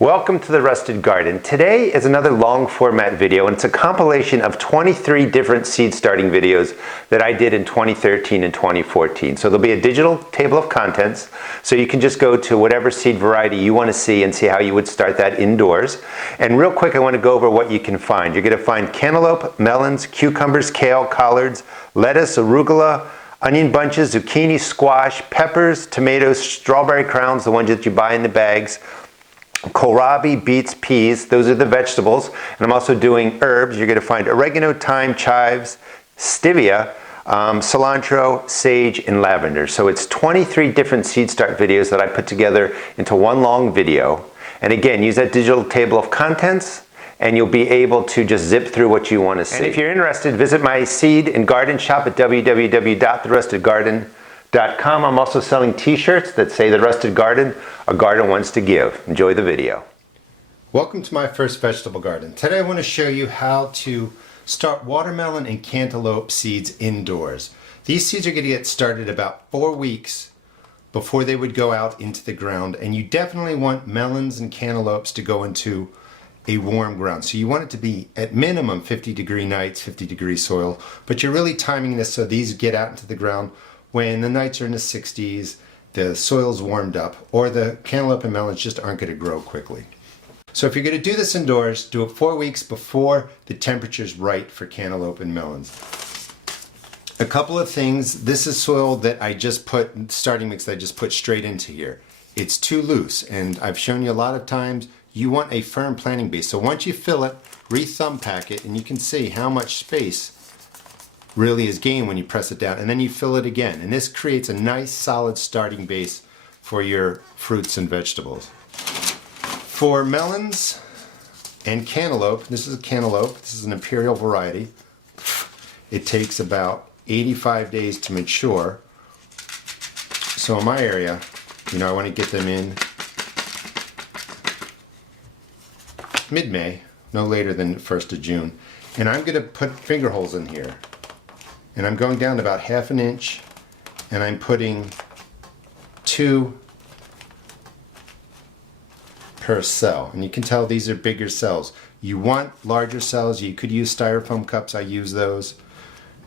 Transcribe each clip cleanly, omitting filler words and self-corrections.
Welcome to the Rusted Garden. Today is another long format video, and it's a compilation of 23 different seed starting videos that I did in 2013 and 2014. So there'll be a digital table of contents, so you can just go to whatever seed variety you want to see and see how you would start that indoors. And real quick, I want to go over what you can find. You're going to find cantaloupe, melons, cucumbers, kale, collards, lettuce, arugula, onion bunches, zucchini, squash, peppers, tomatoes, strawberry crowns, the ones that you buy in the bags, Kohlrabi, beets, peas, those are the vegetables. And I'm also doing herbs. You're going to find oregano, thyme, chives, stevia, cilantro, sage, and lavender. So it's 23 different seed start videos that I put together into one long video. And again, use that digital table of contents and you'll be able to just zip through what you want to see. And if you're interested, visit my seed and garden shop at www.therustedgarden.com. I'm also selling t-shirts that say The Rusted Garden, a garden wants to give. Enjoy the video. Welcome to my first vegetable garden. Today I want to show you how to start watermelon and cantaloupe seeds indoors. These seeds are going to get started about 4 weeks before they would go out into the ground, and you definitely want melons and cantaloupes to go into a warm ground. So you want it to be at minimum 50-degree nights, 50-degree soil, but you're really timing this so these get out into the ground when the nights are in the 60s, the soil's warmed up, or the cantaloupe and melons just aren't going to grow quickly. So if you're going to do this indoors, do it 4 weeks before the temperature's right for cantaloupe and melons. A couple of things. This is soil that I just put, starting mix that I just put straight into here. It's too loose, and I've shown you a lot of times you want a firm planting base. So once you fill it, re-thumb pack it, and you can see how much space really is gained when you press it down, and then you fill it again, and this creates a nice solid starting base for your fruits and vegetables. For melons and cantaloupe, this is a cantaloupe, this is an imperial variety. It takes about 85 days to mature. So in my area, I want to get them in mid-May, no later than the 1st of June. And I'm going to put finger holes in here. And I'm going down about 1/2 inch, and I'm putting 2 per cell. And you can tell these are bigger cells. You want larger cells. You could use styrofoam cups. I use those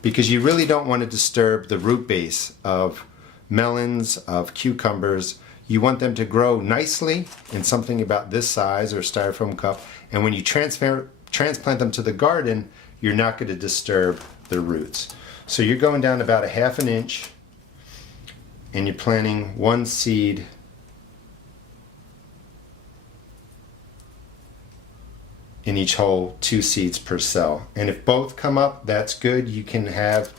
because you really don't want to disturb the root base of melons, of cucumbers. You want them to grow nicely in something about this size or styrofoam cup. And when you transplant them to the garden, you're not going to disturb the roots. So you're going down about 1/2 inch, and you're planting 1 seed in each hole, 2 seeds per cell. And if both come up, that's good. You can have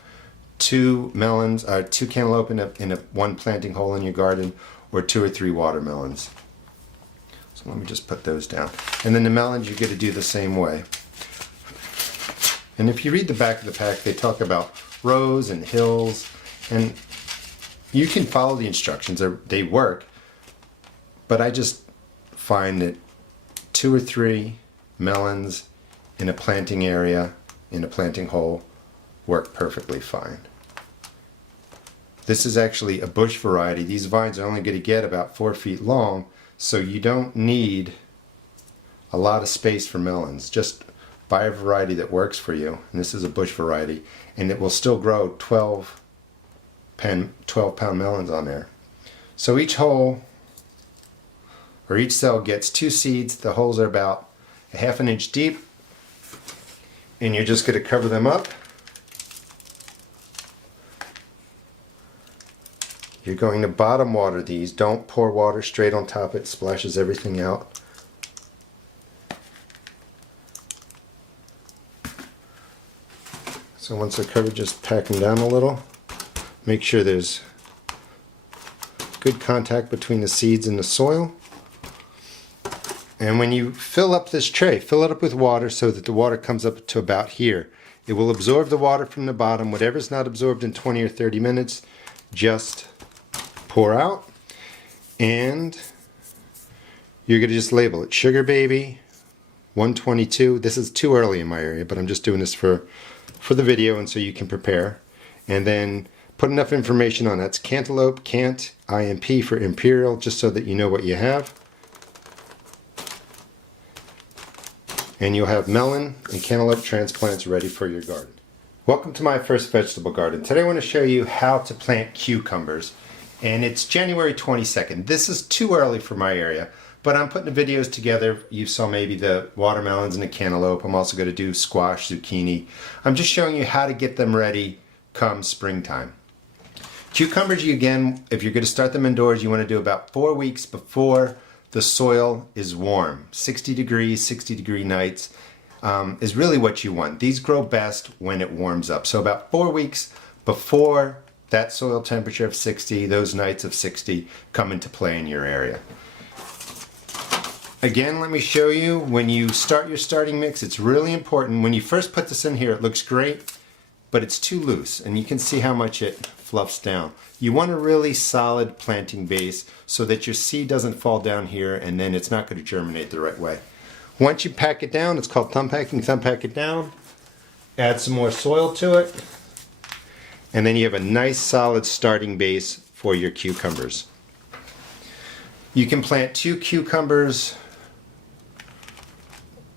2 melons, 2 cantaloupe in a 1 planting hole in your garden, or 2 or 3 watermelons. So let me just put those down. And then the melons, you're going to do the same way. And if you read the back of the pack, they talk about rows and hills, and you can follow the instructions. They work, but I just find that 2 or 3 melons in a planting area, in a planting hole, work perfectly fine. This is actually a bush variety. These vines are only going to get about 4 feet long, so you don't need a lot of space for melons. Just buy a variety that works for you, and this is a bush variety, and it will still grow 12-pound melons on there. So each hole, or each cell, gets 2 seeds. The holes are about 1/2 inch deep, and you're just going to cover them up. You're going to bottom water these. Don't pour water straight on top. It splashes everything out. So once they're covered, just pack them down a little. Make sure there's good contact between the seeds and the soil. And when you fill up this tray, fill it up with water so that the water comes up to about here. It will absorb the water from the bottom. Whatever's not absorbed in 20 or 30 minutes, just pour out. And you're going to just label it Sugar Baby 122. This is too early in my area, but I'm just doing this for the video and so you can prepare. And then put enough information on that. It's cantaloupe, IMP for imperial, just so that you know what you have. and you'll have melon and cantaloupe transplants ready for your garden. Welcome to my first vegetable garden. Today I want to show you how to plant cucumbers, and it's January 22nd. This is too early for my area, but I'm putting the videos together. You saw maybe the watermelons and the cantaloupe. I'm also going to do squash, zucchini. I'm just showing you how to get them ready come springtime. Cucumbers, again, if you're going to start them indoors, you want to do about 4 weeks before the soil is warm. 60 degrees, 60-degree nights is really what you want. These grow best when it warms up. So about 4 weeks before that soil temperature of 60, those nights of 60 come into play in your area. Again, let me show you, when you start your starting mix, it's really important. When you first put this in here, it looks great, but it's too loose, and you can see how much it fluffs down. You want a really solid planting base so that your seed doesn't fall down here and then it's not going to germinate the right way. Once you pack it down, it's called thumb packing, thumb pack it down, add some more soil to it, and then you have a nice solid starting base for your cucumbers. You can plant 2 cucumbers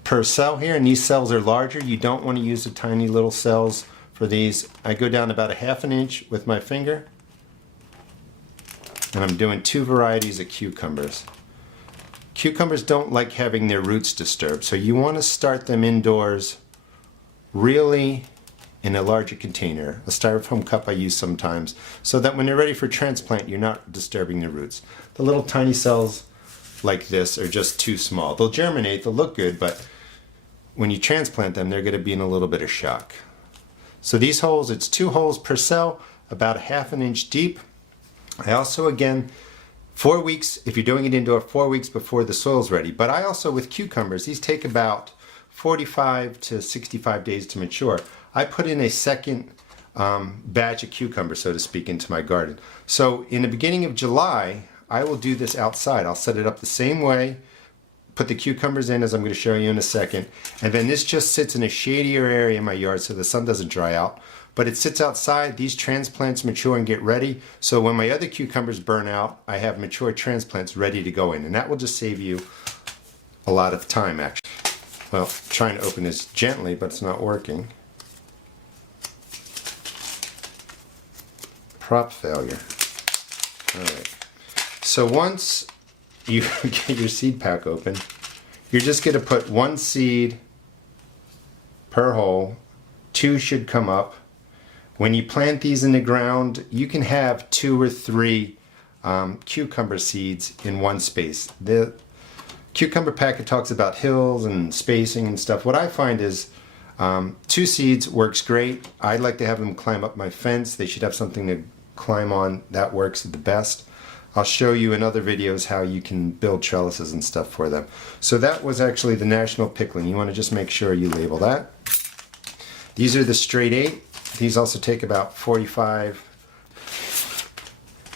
per cell here, and these cells are larger. You don't want to use the tiny little cells for these. I go down about 1/2 inch with my finger, and I'm doing 2 varieties of cucumbers. Cucumbers don't like having their roots disturbed, so you want to start them indoors really in a larger container. A styrofoam cup I use sometimes, so that when they're ready for transplant, you're not disturbing the roots. The little tiny cells like this are just too small. They'll germinate, they'll look good, but when you transplant them, they're going to be in a little bit of shock. So these holes, it's 2 holes per cell, about 1/2 inch deep. I also, again, 4 weeks, if you're doing it indoor, 4 weeks before the soil's ready. But I also, with cucumbers, these take about 45 to 65 days to mature. I put in a second batch of cucumbers, so to speak, into my garden. So in the beginning of July, I will do this outside. I'll set it up the same way, put the cucumbers in, as I'm going to show you in a second, and then this just sits in a shadier area in my yard so the sun doesn't dry out. But it sits outside, these transplants mature and get ready, so when my other cucumbers burn out, I have mature transplants ready to go in, and that will just save you a lot of time, actually. Well, trying to open this gently, but it's not working. Prop failure. Alright, so once you get your seed pack open, you're just going to put 1 seed per hole. 2 should come up. When you plant these in the ground, you can have 2 or 3 cucumber seeds in one space. The cucumber packet talks about hills and spacing and stuff. What I find is 2 seeds works great. I like to have them climb up my fence. They should have something to climb on. That works the best. I'll show you in other videos how you can build trellises and stuff for them. So that was actually the National Pickling. You want to just make sure you label that. These are the straight 8. These also take about 45,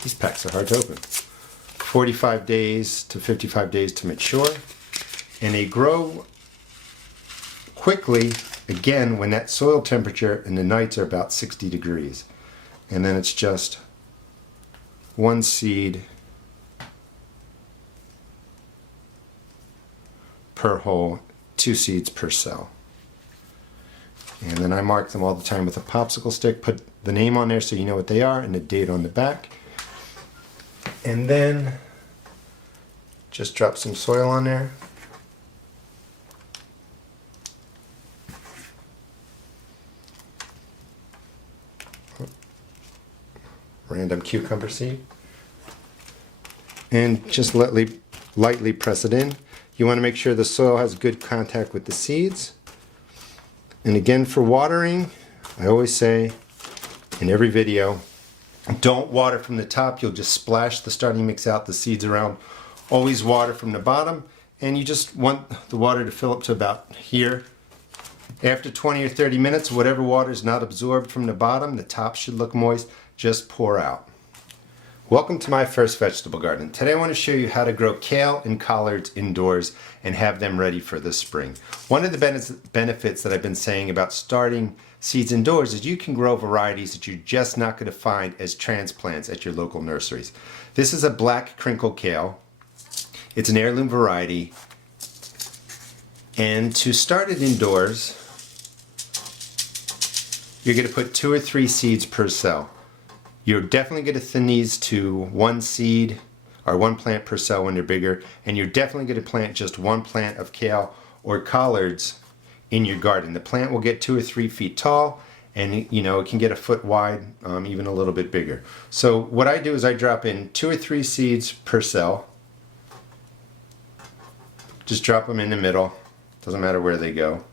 these packs are hard to open, 45 days to 55 days to mature. And they grow quickly, again, when that soil temperature and the nights are about 60 degrees. And then it's just 1 seed per hole, 2 seeds per cell. And then I mark them all the time with a popsicle stick, put the name on there so you know what they are, and the date on the back. And then just drop some soil on there. Random cucumber seed. And just lightly press it in. You want to make sure the soil has good contact with the seeds. And again, for watering, I always say in every video, don't water from the top. You'll just splash the starting mix out, the seeds around. Always water from the bottom, and you just want the water to fill up to about here. After 20 or 30 minutes, whatever water is not absorbed from the bottom, the top should look moist, just pour out. Welcome to my first vegetable garden. Today I want to show you how to grow kale and collards indoors and have them ready for the spring. One of the benefits that I've been saying about starting seeds indoors is you can grow varieties that you're just not going to find as transplants at your local nurseries. This is a black crinkle kale. It's an heirloom variety. And to start it indoors, you're going to put 2 or 3 seeds per cell. You're definitely going to thin these to 1 seed or 1 plant per cell when they're bigger, and you're definitely going to plant just 1 plant of kale or collards in your garden. The plant will get 2 or 3 feet tall, and you know, it can get a foot wide, even a little bit bigger. So what I do is I drop in 2 or 3 seeds per cell. Just drop them in the middle. Doesn't matter where they go.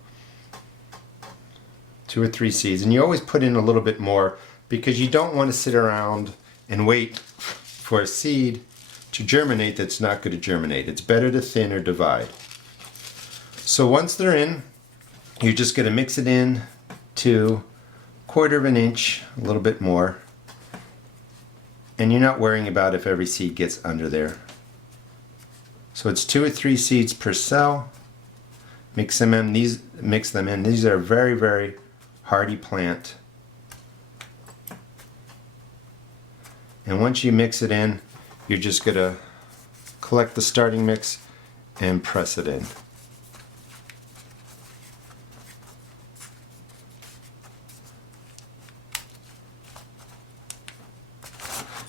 2 or 3 seeds, and you always put in a little bit more because you don't want to sit around and wait for a seed to germinate that's not going to germinate. It's better to thin or divide. So once they're in, you're just going to mix it in to 1/4 of an inch, a little bit more, and you're not worrying about if every seed gets under there. So it's 2 or 3 seeds per cell. Mix them in. These are a very, very hardy plant. And once you mix it in, you're just going to collect the starting mix and press it in.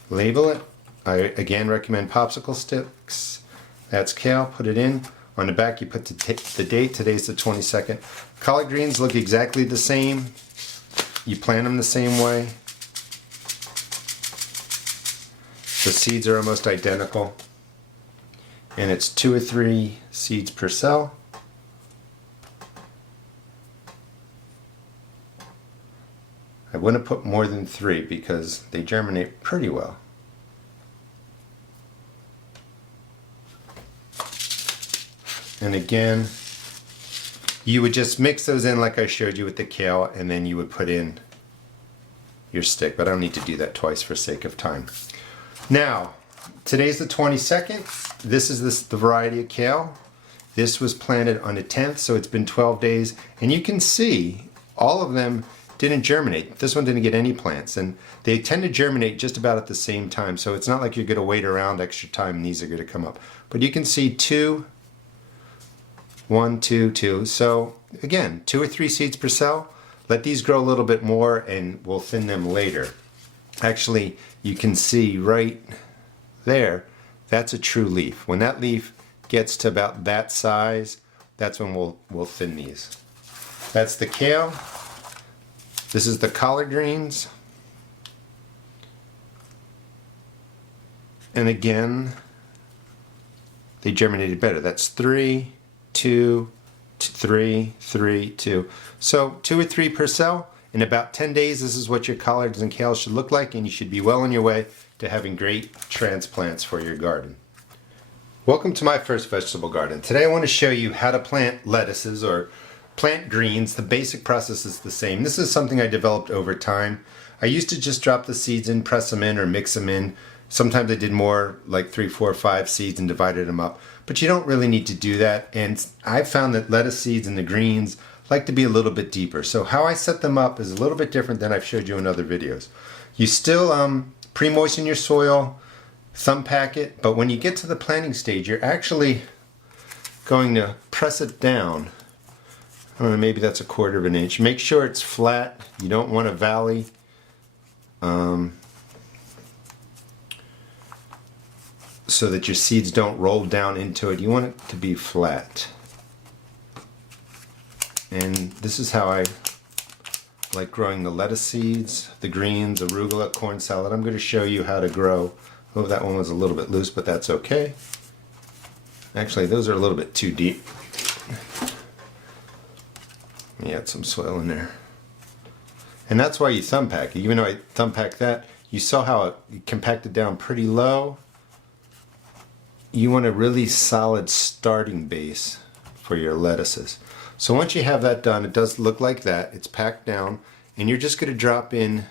Label it. I again recommend popsicle sticks. That's kale. Put it in. On the back you put the date. Today's the 22nd. Collard greens look exactly the same. You plant them the same way. The seeds are almost identical. And it's 2 or 3 seeds per cell. I wouldn't put more than 3 because they germinate pretty well. And again, you would just mix those in like I showed you with the kale, and then you would put in your stick, but I don't need to do that twice for sake of time. Now, today's the 22nd. This is the variety of kale. This was planted on the 10th, so it's been 12 days, and you can see all of them didn't germinate. This one didn't get any plants, and they tend to germinate just about at the same time, so it's not like you're going to wait around extra time and these are going to come up. But you can see 1, 2, 2. So again, 2 or 3 seeds per cell. Let these grow a little bit more and we'll thin them later. Actually, you can see right there, that's a true leaf. When that leaf gets to about that size, that's when we'll thin these. That's the kale. This is the collard greens. And again, they germinated better. That's 3, 2, 3, 3, 2. So 2 or 3 per cell. In about 10 days, this is what your collards and kale should look like, and you should be well on your way to having great transplants for your garden. Welcome to my first vegetable garden. Today I want to show you how to plant lettuces or plant greens. The basic process is the same. This is something I developed over time. I used to just drop the seeds in, press them in, or mix them in. Sometimes I did more, like 3, 4, 5 seeds and divided them up. But you don't really need to do that. And I've found that lettuce seeds and the greens like to be a little bit deeper. So how I set them up is a little bit different than I've showed you in other videos. You still pre-moisten your soil, thumb pack it, but when you get to the planting stage, you're actually going to press it down. I don't know, maybe that's 1/4 of an inch. Make sure it's flat. You don't want a valley. So that your seeds don't roll down into it. You want it to be flat. And this is how I like growing the lettuce seeds, the greens, arugula, corn salad. I'm going to show you how to grow. Oh, that one was a little bit loose, but that's okay. Actually, those are a little bit too deep. You add some soil in there. And that's why you thumb pack it. Even though I thumb pack that, you saw how it compacted down pretty low. You want a really solid starting base for your lettuces. So once you have that done, it does look like that. It's packed down, and you're just going to drop in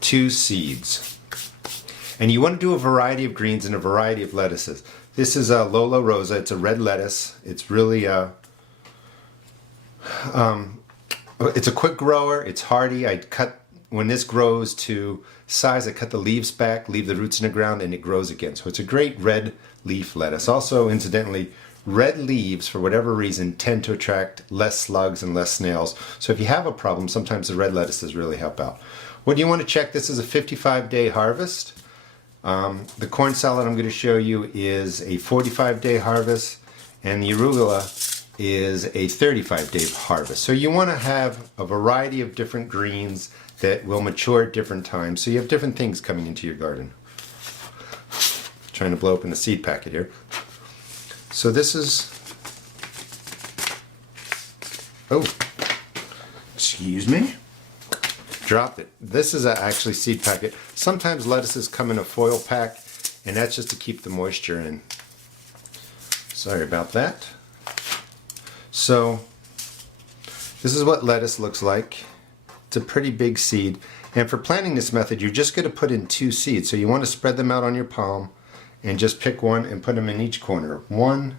2 seeds. And you want to do a variety of greens and a variety of lettuces. This is a Lola Rosa. It's a red lettuce. It's really it's a quick grower. It's hardy. When this grows to size, I cut the leaves back, leave the roots in the ground, and it grows again. So it's a great red leaf lettuce. Also, incidentally, red leaves, for whatever reason, tend to attract less slugs and less snails. So if you have a problem, sometimes the red lettuces really help out. What do you want to check? This is a 55-day harvest. The corn salad I'm going to show you is a 45-day harvest, and the arugula is a 35-day harvest. So you want to have a variety of different greens that will mature at different times, so you have different things coming into your garden. Trying to blow open the seed packet here. So this is, oh, excuse me, dropped it. This is actually seed packet. Sometimes lettuces come in a foil pack, and that's just to keep the moisture in. Sorry about that. So this is what lettuce looks like. It's a pretty big seed, and for planting this method you're just going to put in 2 seeds. So you want to spread them out on your palm and just pick one and put them in each corner. 1,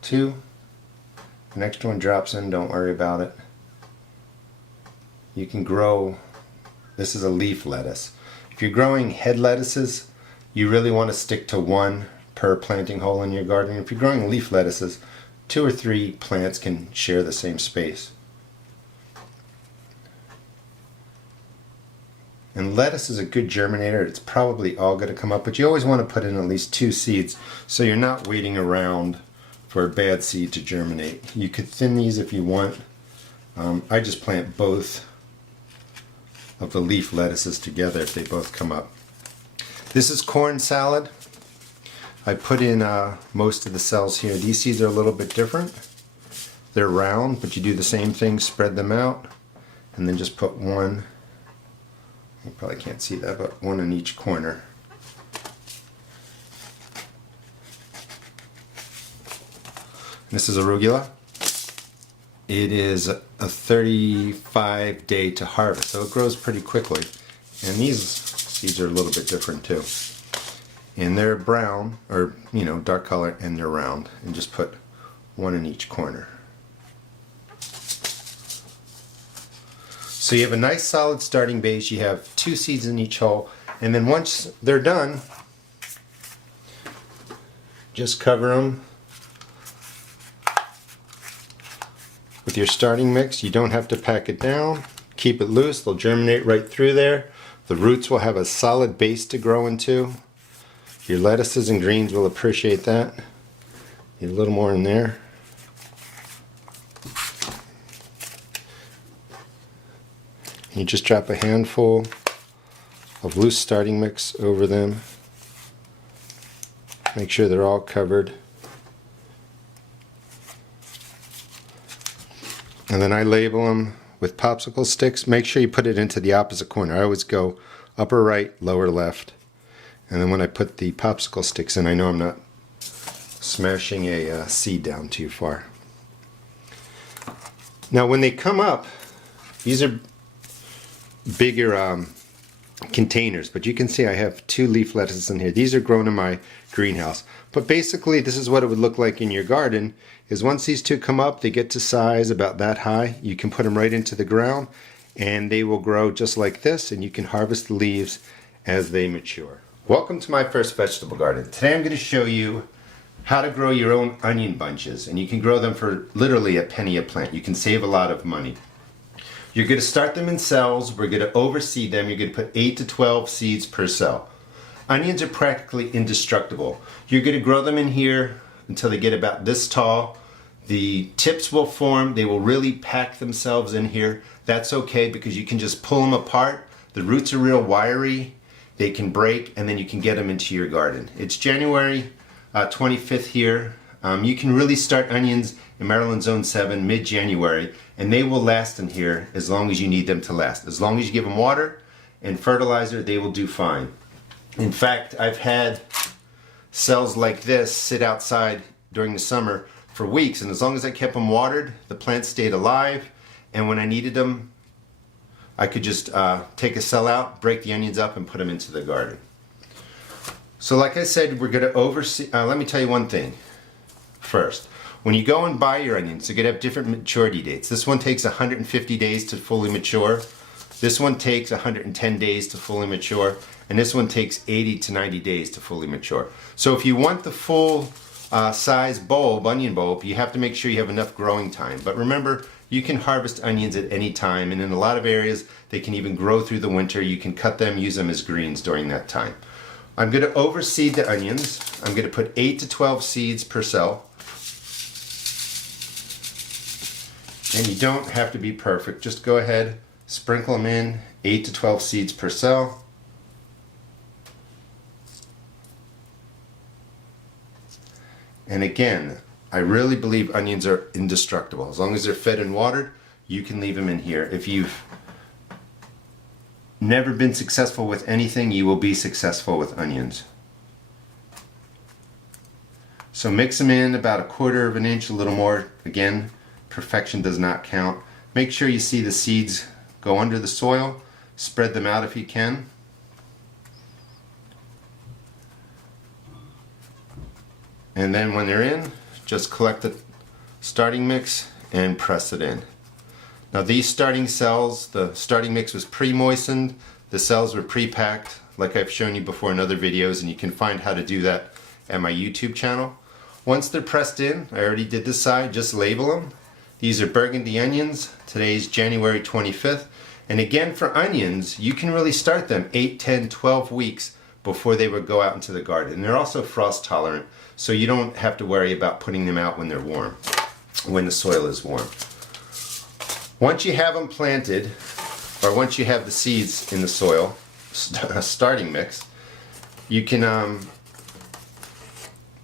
2, the next one drops in, don't worry about it. You can grow, this is a leaf lettuce. If you're growing head lettuces, you really want to stick to 1 per planting hole in your garden. If you're growing leaf lettuces, 2 or 3 plants can share the same space. And lettuce is a good germinator. It's probably all going to come up, but you always want to put in at least 2 seeds so you're not waiting around for a bad seed to germinate. You could thin these if you want. I just plant both of the leaf lettuces together if they both come up. This is corn salad. I put in most of the cells here. These seeds are a little bit different. They're round, but you do the same thing, spread them out, and then just put 1. You probably can't see that, but 1 in each corner. This is arugula. It is a 35-day to harvest, so it grows pretty quickly. And these seeds are a little bit different too. And they're brown, or dark color, and they're round. And just put 1 in each corner. So you have a nice solid starting base. You have 2 seeds in each hole, and then once they're done, just cover them with your starting mix. You don't have to pack it down. Keep it loose. They'll germinate right through there. The roots will have a solid base to grow into. Your lettuces and greens will appreciate that. Need a little more in there. You just drop a handful of loose starting mix over them. Make sure they're all covered. And then I label them with popsicle sticks. Make sure you put it into the opposite corner. I always go upper right, lower left. And then when I put the popsicle sticks in, I know I'm not smashing a seed down too far. Now when they come up, these are bigger containers, but you can see I have 2 leaf lettuces in here. These are grown in my greenhouse, but basically this is what it would look like in your garden. Is once these 2 come up, they get to size about that high, you can put them right into the ground and they will grow just like this, and you can harvest the leaves as they mature. Welcome to my first vegetable garden. Today I'm going to show you how to grow your own onion bunches, and you can grow them for literally a penny a plant. You can save a lot of money. You're going to start them in cells. We're going to overseed them. You're going to put 8 to 12 seeds per cell. Onions are practically indestructible. You're going to grow them in here until they get about this tall. The tips will form. They will really pack themselves in here. That's okay because you can just pull them apart. The roots are real wiry. They can break, and then you can get them into your garden. It's January 25th here. You can really start onions in Maryland Zone 7 mid-January, and they will last in here as long as you need them to last. As long as you give them water and fertilizer, they will do fine. In fact, I've had cells like this sit outside during the summer for weeks, and as long as I kept them watered, the plants stayed alive, and when I needed them, I could just take a cell out, break the onions up, and put them into the garden. So like I said, we're going to oversee. Let me tell you one thing first. When you go and buy your onions, you're going to have different maturity dates. This one takes 150 days to fully mature. This one takes 110 days to fully mature. And this one takes 80 to 90 days to fully mature. So if you want the full size bulb, onion bulb, you have to make sure you have enough growing time. But remember, you can harvest onions at any time, and in a lot of areas they can even grow through the winter. You can cut them, use them as greens during that time. I'm going to overseed the onions. I'm going to put 8 to 12 seeds per cell. And you don't have to be perfect. Just go ahead, sprinkle them in, 8 to 12 seeds per cell. And again, I really believe onions are indestructible. As long as they're fed and watered, you can leave them in here. If you've never been successful with anything, you will be successful with onions. So mix them in about 1/4 of an inch, a little more. Again, perfection does not count. Make sure you see the seeds go under the soil. Spread them out if you can. And then when they're in, just collect the starting mix and press it in. Now these starting cells, the starting mix was pre-moistened, the cells were pre-packed, like I've shown you before in other videos, and you can find how to do that at my YouTube channel. Once they're pressed in, I already did this side, just label them. These are burgundy onions. Today's January 25th. And again, for onions, you can really start them 8, 10, 12 weeks before they would go out into the garden. And they're also frost tolerant, so you don't have to worry about putting them out when they're warm, when the soil is warm. Once you have them planted, or once you have the seeds in the soil, starting mix, you can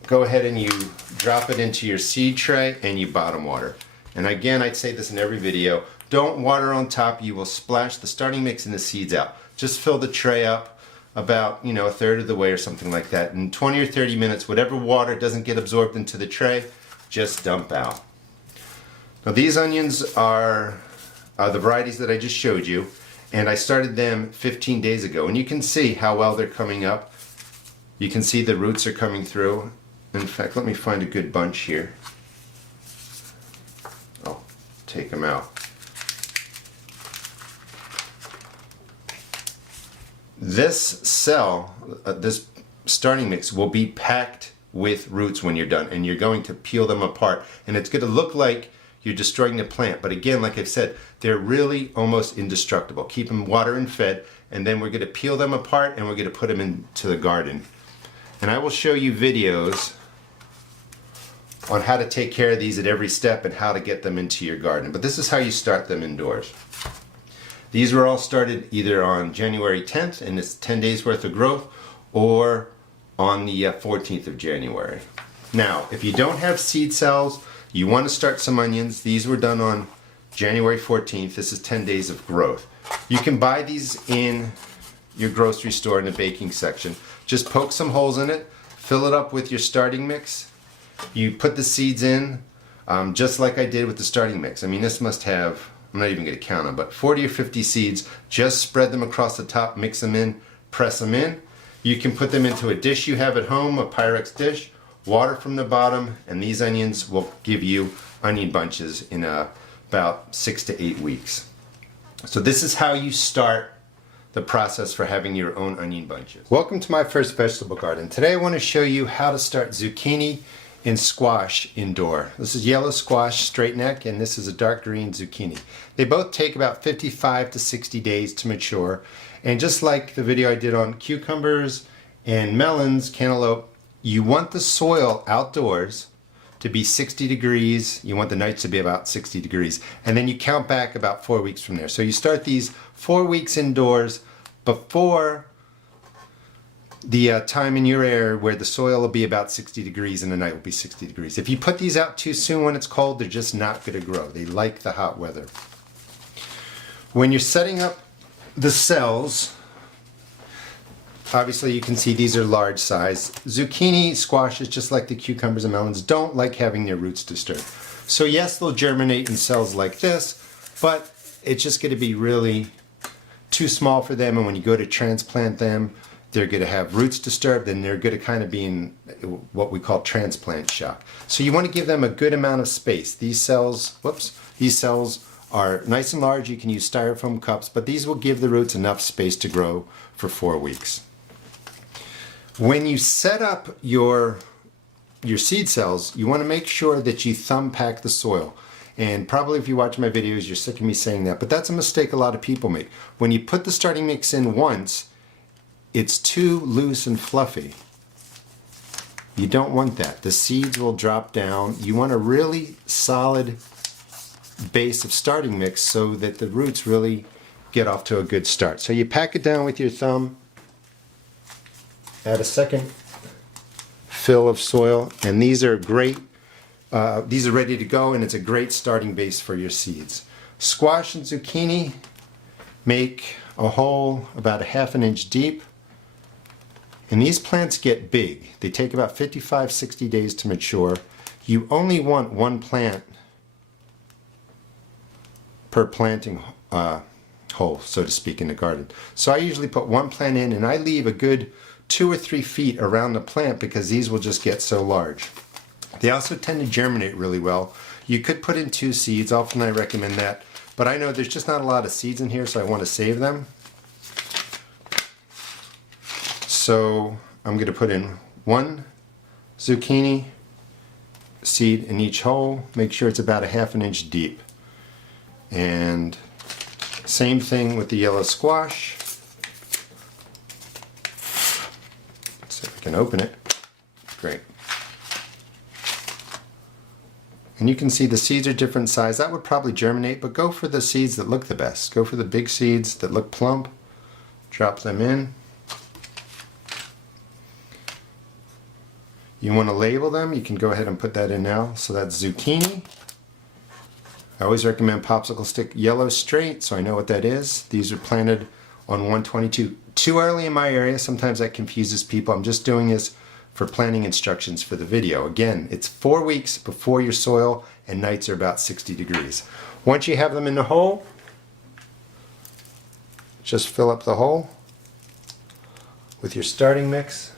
go ahead and you drop it into your seed tray and you bottom water. And again, I'd say this in every video, don't water on top. You will splash the starting mix and the seeds out. Just fill the tray up about, 1/3 of the way or something like that. In 20 or 30 minutes, whatever water doesn't get absorbed into the tray, just dump out. Now these onions are the varieties that I just showed you, and I started them 15 days ago, and you can see how well they're coming up. You can see the roots are coming through. In fact, let me find a good bunch here. I'll take them out. This cell, this starting mix will be packed with roots when you're done, and you're going to peel them apart, and it's going to look like you're destroying the plant, but again, like I've said, they're really almost indestructible. Keep them water and fed, and then we're going to peel them apart and we're going to put them into the garden. And I will show you videos on how to take care of these at every step and how to get them into your garden. But this is how you start them indoors. These were all started either on January 10th, and it's 10 days worth of growth, or on the 14th of January. Now, if you don't have seed cells, you want to start some onions. These were done on January 14th. This is 10 days of growth. You can buy these in your grocery store in the baking section. Just poke some holes in it, fill it up with your starting mix. You put the seeds in, just like I did with the starting mix. I mean, this must have, I'm not even going to count them, but 40 or 50 seeds. Just spread them across the top, mix them in, press them in. You can put them into a dish you have at home, a Pyrex dish, water from the bottom, and these onions will give you onion bunches in about 6 to 8 weeks. So this is how you start the process for having your own onion bunches. Welcome to my first vegetable garden. Today I want to show you how to start zucchini and squash indoor. This is yellow squash, straight neck, and this is a dark green zucchini. They both take about 55 to 60 days to mature. And just like the video I did on cucumbers and melons, cantaloupe, you want the soil outdoors to be 60 degrees. You want the nights to be about 60 degrees. And then you count back about 4 weeks from there. So you start these 4 weeks indoors before the time in your area where the soil will be about 60 degrees and the night will be 60 degrees. If you put these out too soon when it's cold, they're just not going to grow. They like the hot weather. When you're setting up the cells, obviously you can see these are large size. Zucchini, squashes, just like the cucumbers and melons, don't like having their roots disturbed. So yes, they'll germinate in cells like this, but it's just going to be really too small for them, and when you go to transplant them, they're going to have roots disturbed, and they're going to kind of be in what we call transplant shock. So you want to give them a good amount of space. These cells, these cells are nice and large. You can use styrofoam cups, but these will give the roots enough space to grow for 4 weeks. When you set up your your seed cells, you want to make sure that you thumb pack the soil. And probably if you watch my videos, you're sick of me saying that, but that's a mistake a lot of people make. When you put the starting mix in once, it's too loose and fluffy. You don't want that. The seeds will drop down. You want a really solid base of starting mix so that the roots really get off to a good start. So you pack it down with your thumb, add a second fill of soil, and these are great. These are ready to go, and it's a great starting base for your seeds. Squash and zucchini, make a hole about a ½ inch deep. And these plants get big. They take about 55-60 days to mature. You only want one plant per planting hole, so to speak, in the garden. So I usually put one plant in, and I leave a good 2 or 3 feet around the plant because these will just get so large. They also tend to germinate really well. You could put in 2 seeds, often I recommend that, but I know there's just not a lot of seeds in here, so I want to save them. So I'm going to put in 1 zucchini seed in each hole. Make sure it's about a ½ inch deep. And same thing with the yellow squash. Let's see if I can open it. Great. And you can see the seeds are different size. That would probably germinate, but go for the seeds that look the best. Go for the big seeds that look plump. Drop them in. You want to label them, you can go ahead and put that in now. So that's zucchini. I always recommend popsicle stick yellow straight, so I know what that is. These are planted on 122. Too early in my area, sometimes that confuses people. I'm just doing this for planting instructions for the video. Again, it's 4 weeks before your soil, and nights are about 60 degrees. Once you have them in the hole, just fill up the hole with your starting mix.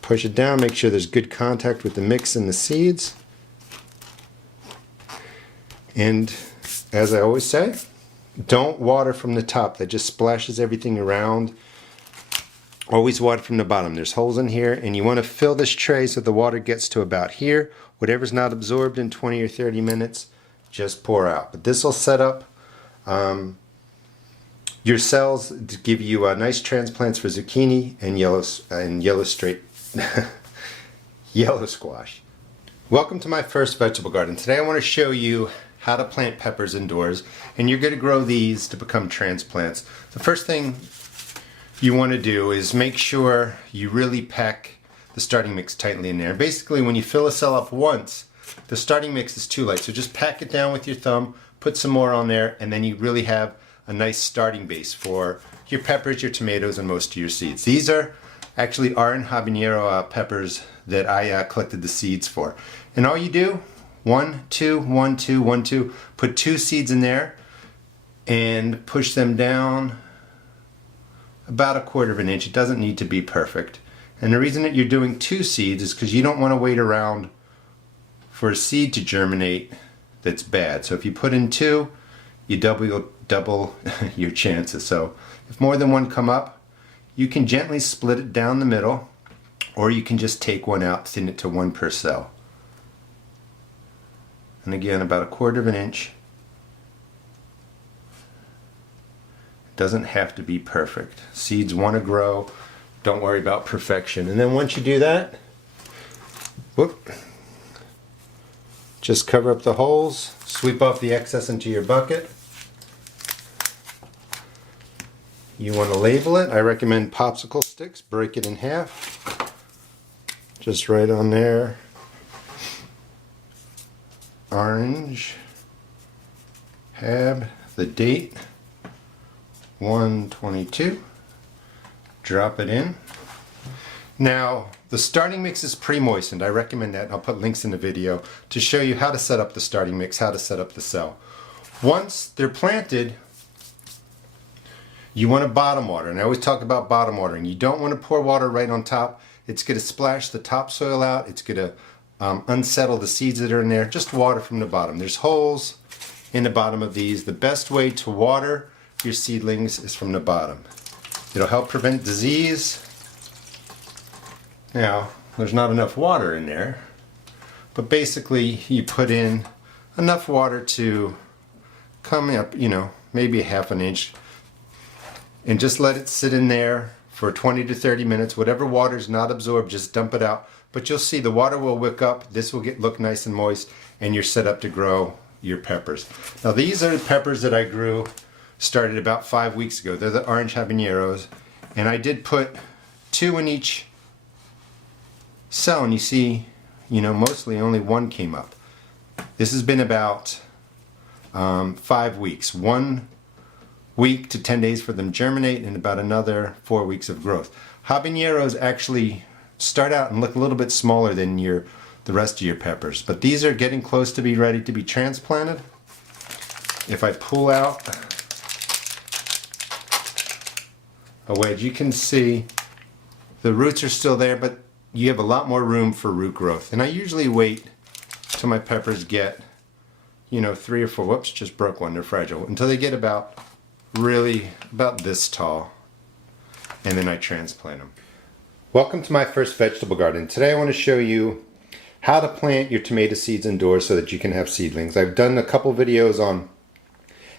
Push it down, make sure there's good contact with the mix and the seeds. And as I always say, don't water from the top. That just splashes everything around. Always water from the bottom. There's holes in here, and you want to fill this tray so the water gets to about here. Whatever's not absorbed in 20 or 30 minutes, just pour out. But this will set up your cells to give you nice transplants for zucchini and yellow straight yellow squash. Welcome to my first vegetable garden. Today I want to show you how to plant peppers indoors, and you're going to grow these to become transplants. The first thing you want to do is make sure you really pack the starting mix tightly in there. Basically, when you fill a cell up once, the starting mix is too light, so just pack it down with your thumb, put some more on there, and then you really have a nice starting base for your peppers, your tomatoes, and most of your seeds. These are actually and habanero peppers that I collected the seeds for. And all you do, 1, 2, 1, 2, 1, 2, put 2 seeds in there and push them down about a ¼ inch. It doesn't need to be perfect. And the reason that you're doing 2 seeds is because you don't want to wait around for a seed to germinate that's bad. So if you put in 2, you double your chances. So if more than 1 come up, you can gently split it down the middle, or you can just take 1 out, thin it to 1 per cell. And again, about a ¼ inch. It doesn't have to be perfect. Seeds want to grow. Don't worry about perfection. And then once you do that, whoop, just cover up the holes, sweep off the excess into your bucket. You want to label it. I recommend popsicle sticks. Break it in half. Just right on there. Orange. Have the date. 1/22. Drop it in. Now, the starting mix is pre-moistened. I recommend that. I'll put links in the video to show you how to set up the starting mix, how to set up the cell. Once they're planted, you want to bottom water, and I always talk about bottom watering. You don't want to pour water right on top. It's going to splash the topsoil out. It's going to unsettle the seeds that are in there. Just water from the bottom. There's holes in the bottom of these. The best way to water your seedlings is from the bottom. It'll help prevent disease. Now, there's not enough water in there, but basically you put in enough water to come up, you know, maybe a half an inch, and just let it sit in there for 20 to 30 minutes. Whatever water's not absorbed, just dump it out. But you'll see the water will wick up, this will look nice and moist, and you're set up to grow your peppers. Now these are the peppers that I grew, started about 5 weeks ago. They're the orange habaneros, and I did put 2 in each cell, and you see, you know, mostly only 1 came up. This has been about 5 weeks. 1 week to 10 days for them to germinate, and about another 4 weeks of growth. Habaneros actually start out and look a little bit smaller than the rest of your peppers, but these are getting close to be ready to be transplanted. If I pull out a wedge, you can see the roots are still there, but you have a lot more room for root growth. And I usually wait till my peppers get, you know, 3 or 4, whoops, just broke one, they're fragile, until they get about this tall, and then I transplant them. Welcome to my first vegetable garden. Today I want to show you how to plant your tomato seeds indoors so that you can have seedlings. I've done a couple videos on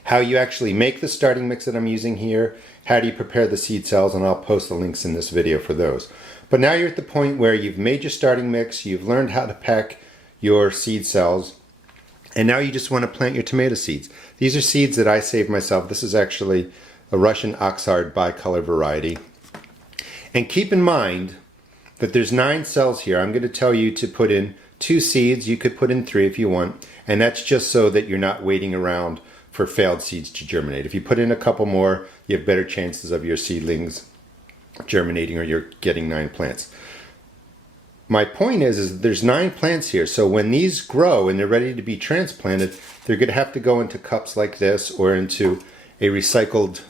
how you actually make the starting mix that I'm using here, how do you prepare the seed cells, and I'll post the links in this video for those. But now you're at the point where you've made your starting mix, you've learned how to pack your seed cells, and now you just want to plant your tomato seeds. These are seeds that I saved myself. This is actually a Russian Oxard bicolor variety. And keep in mind that there's 9 cells here. I'm going to tell you to put in 2 seeds. You could put in 3 if you want. And that's just so that you're not waiting around for failed seeds to germinate. If you put in a couple more, you have better chances of your seedlings germinating, or you're getting 9 plants. My point is there's 9 plants here. So when these grow and they're ready to be transplanted, they're going to have to go into cups like this or into a recycled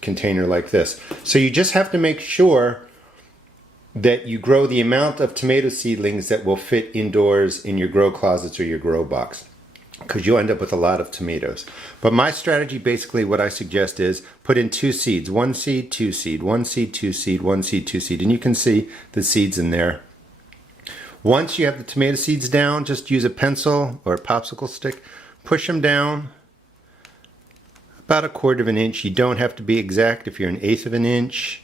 container like this. So you just have to make sure that you grow the amount of tomato seedlings that will fit indoors in your grow closets or your grow box, because you'll end up with a lot of tomatoes. But my strategy, basically what I suggest is put in 2 seeds, 1 seed, 2 seed, 1 seed, 2 seed, 1 seed, 2 seed, and you can see the seeds in there. Once you have the tomato seeds down, just use a pencil or a popsicle stick, push them down about 1/4 of an inch. You don't have to be exact. If you're 1/8 of an inch,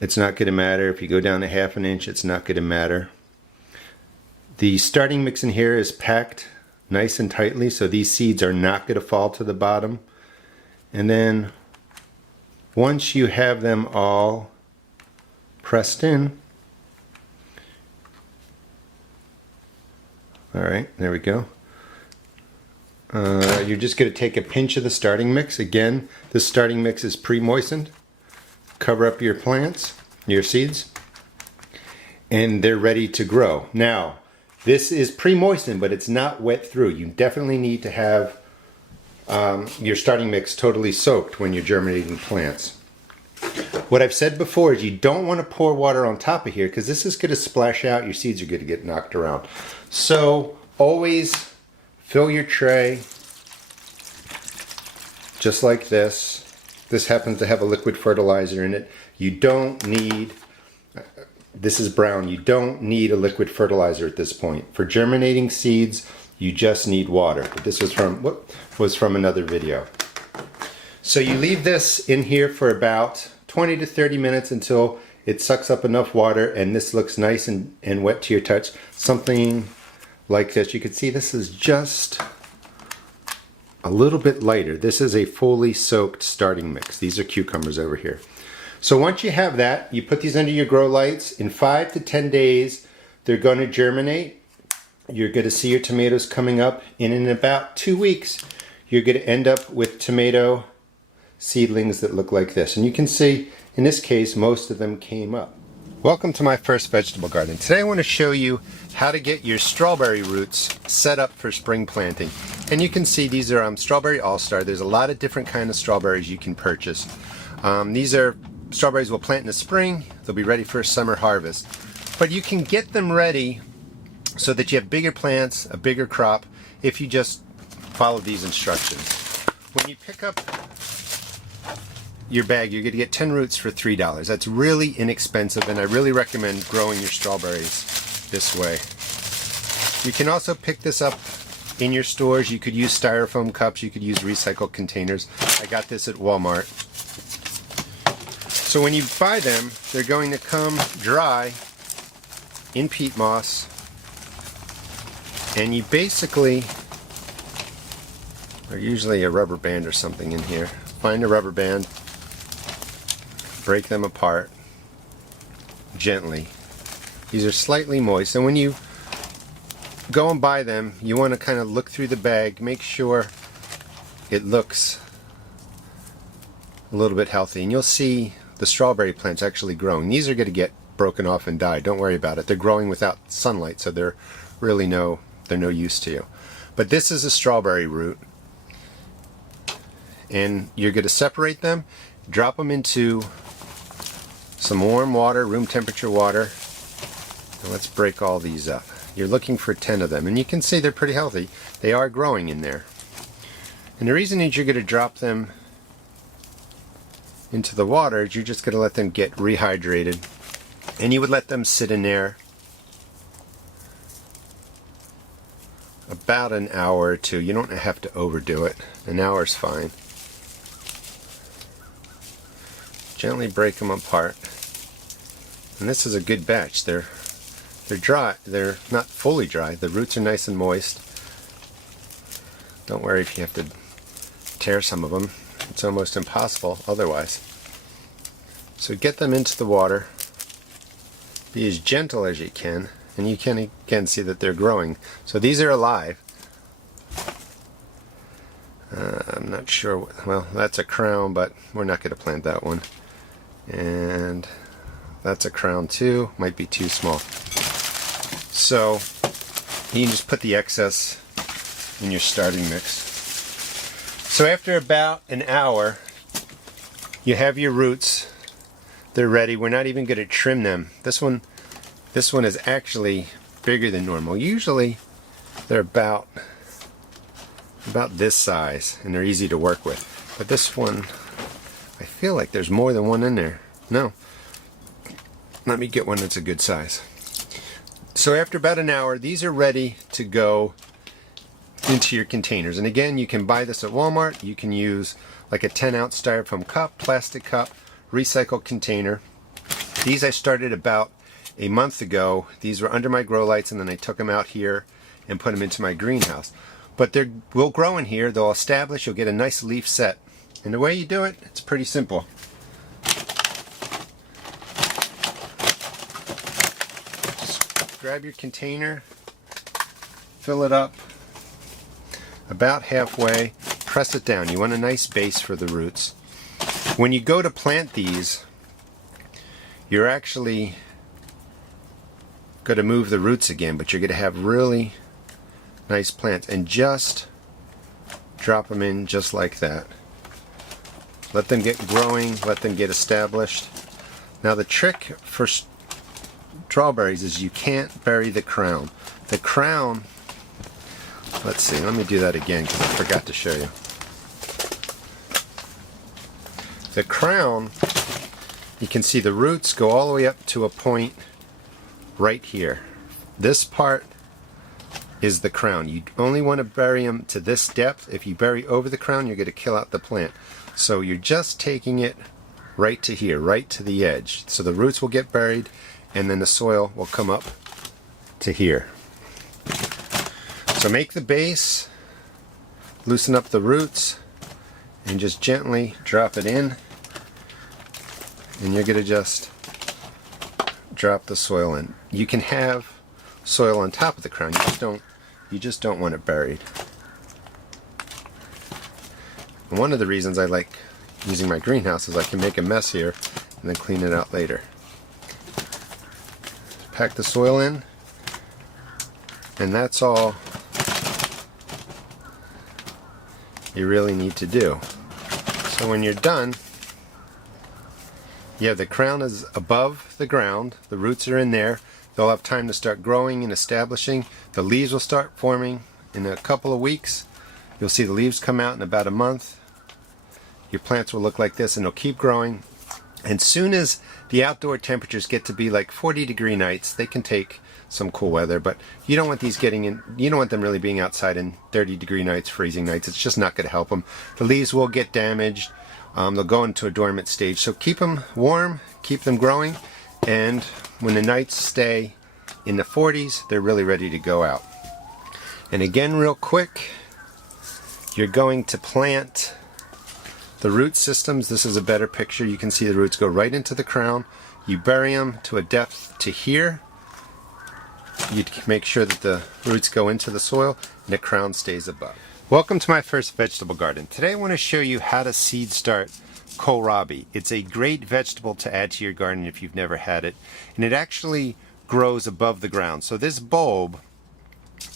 it's not going to matter. If you go down to 1/2 an inch, it's not going to matter. The starting mix in here is packed nice and tightly, so these seeds are not going to fall to the bottom. And then once you have them all pressed in, all right, there we go. You're just going to take a pinch of the starting mix. Again, this starting mix is pre-moistened. Cover up your plants, your seeds, and they're ready to grow. Now, this is pre-moistened, but it's not wet through. You definitely need to have your starting mix totally soaked when you're germinating plants. What I've said before is you don't want to pour water on top of here, because this is going to splash out. Your seeds are going to get knocked around. So always fill your tray just like this. This happens to have a liquid fertilizer in it. You don't need, this is brown, you don't need a liquid fertilizer at this point. For germinating seeds, you just need water. But this was from another video. So you leave this in here for about 20 to 30 minutes until it sucks up enough water and this looks nice and wet to your touch. Something like this. You can see this is just a little bit lighter. This is a fully soaked starting mix. These are cucumbers over here. So once you have that, you put these under your grow lights. In 5 to 10 days, they're going to germinate. You're going to see your tomatoes coming up, and in about 2 weeks, you're going to end up with tomato seedlings that look like this. And you can see, in this case, most of them came up. Welcome to my first vegetable garden. Today I want to show you how to get your strawberry roots set up for spring planting. And you can see these are Strawberry All-Star. There's a lot of different kinds of strawberries you can purchase. These are strawberries we'll plant in the spring. They'll be ready for a summer harvest. But you can get them ready so that you have bigger plants, a bigger crop, if you just follow these instructions. When you pick up your bag, you're going to get 10 roots for $3. That's really inexpensive, and I really recommend growing your strawberries this way. You can also pick this up in your stores. You could use styrofoam cups, you could use recycled containers. I got this at Walmart. So when you buy them, they're going to come dry in peat moss, and you basically, there's usually a rubber band or something in here. Find a rubber band, break them apart gently. These are slightly moist, and when you go and buy them, you want to kind of look through the bag, make sure it looks a little bit healthy, and you'll see the strawberry plants actually growing. These are going to get broken off and die. Don't worry about it. They're growing without sunlight, so they're really no use to you. But this is a strawberry root, and you're going to separate them, drop them into some warm water, room temperature water, and let's break all these up. You're looking for 10 of them, and you can see they're pretty healthy. They are growing in there. And the reason is you're going to drop them into the water is you're just going to let them get rehydrated, and you would let them sit in there about an hour or two. You don't have to overdo it. An hour is fine. Gently break them apart, and this is a good batch. They're dry. They're not fully dry. The roots are nice and moist. Don't worry if you have to tear some of them. It's almost impossible otherwise. So get them into the water. Be as gentle as you can, and you can again see that they're growing. So these are alive. I'm not sure. Well, that's a crown, but we're not going to plant that one. And that's a crown too. Might be too small. So you can just put the excess in your starting mix. So after about an hour, you have your roots. They're ready. We're not even going to trim them. This one is actually bigger than normal. Usually they're about this size, and they're easy to work with. But this one, I feel like there's more than one in there. No. Let me get one that's a good size. So after about an hour, these are ready to go into your containers. And again, you can buy this at Walmart. You can use like a 10-ounce styrofoam cup, plastic cup, recycled container. These I started about a month ago. These were under my grow lights, and then I took them out here and put them into my greenhouse. But they will grow in here. They'll establish. You'll get a nice leaf set. And the way you do it, it's pretty simple. Just grab your container, fill it up about halfway, press it down. You want a nice base for the roots. When you go to plant these, you're actually going to move the roots again, but you're going to have really nice plants, and just drop them in just like that. Let them get growing, let them get established. Now the trick for strawberries is you can't bury the crown. The crown, let's see, let me do that again because I forgot to show you. The crown, you can see the roots go all the way up to a point right here. This part is the crown. You only want to bury them to this depth. If you bury over the crown, you're going to kill out the plant. So you're just taking it right to here, right to the edge. So the roots will get buried, and then the soil will come up to here. So make the base, loosen up the roots, and just gently drop it in. And you're going to just drop the soil in. You can have soil on top of the crown. You just don't want it buried. And one of the reasons I like using my greenhouse is I can make a mess here and then clean it out later. Pack the soil in, and that's all you really need to do. So when you're done, yeah, the crown is above the ground, the roots are in there, they'll have time to start growing and establishing. The leaves will start forming in a couple of weeks. You'll see the leaves come out in about a month. Your plants will look like this and they'll keep growing. And soon as the outdoor temperatures get to be like 40-degree nights, they can take some cool weather, but you don't want these getting in, you don't want them really being outside in 30-degree nights, freezing nights. It's just not going to help them. The leaves will get damaged. They'll go into a dormant stage. So keep them warm, keep them growing, and when the nights stay in the 40s, they're really ready to go out. And again, real quick, you're going to plant the root systems. This is a better picture. You can see the roots go right into the crown. You bury them to a depth to here. You make sure that the roots go into the soil and the crown stays above. Welcome to my first vegetable garden. Today I want to show you how to seed start kohlrabi. It's a great vegetable to add to your garden if you've never had it. And it actually grows above the ground. So this bulb,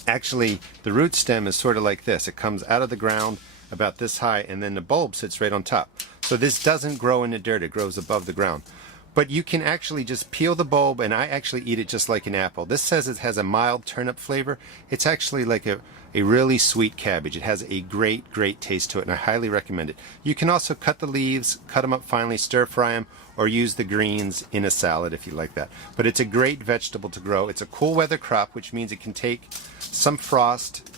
actually the root stem is sort of like this. It comes out of the ground about this high, and then the bulb sits right on top. So this doesn't grow in the dirt, it grows above the ground. But you can actually just peel the bulb, and I actually eat it just like an apple. This says it has a mild turnip flavor. It's actually like a really sweet cabbage. It has a great taste to it, and I highly recommend it. You can also cut the leaves, cut them up finely, stir fry them, or use the greens in a salad if you like that. But it's a great vegetable to grow. It's a cool weather crop, which means it can take some frost,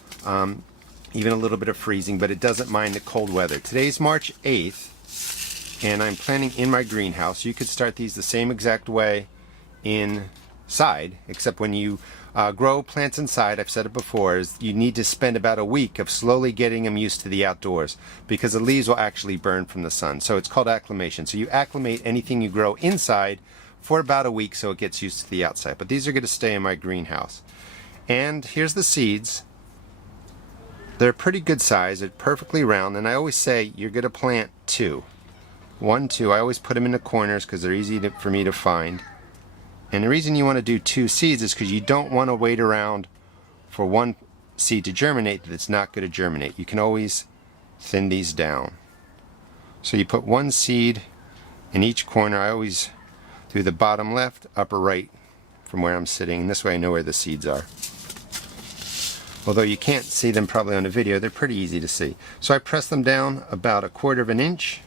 even a little bit of freezing, but it doesn't mind the cold weather. Today's March 8th, and I'm planting in my greenhouse. You could start these the same exact way inside, except when you grow plants inside, I've said it before, is you need to spend about a week of slowly getting them used to the outdoors, because the leaves will actually burn from the sun. So it's called acclimation. So you acclimate anything you grow inside for about a week so it gets used to the outside. But these are going to stay in my greenhouse. And here's the seeds. They're pretty good size. They're perfectly round, and I always say you're going to plant two. 1, 2. I always put them in the corners because they're easy for me to find. And the reason you want to do 2 seeds is because you don't want to wait around for one seed to germinate that it's not going to germinate. You can always thin these down. So you put 1 seed in each corner. I always do the bottom left, upper right from where I'm sitting. And this way I know where the seeds are. Although you can't see them probably on the video, they're pretty easy to see. So I press them down about 1/4 inch.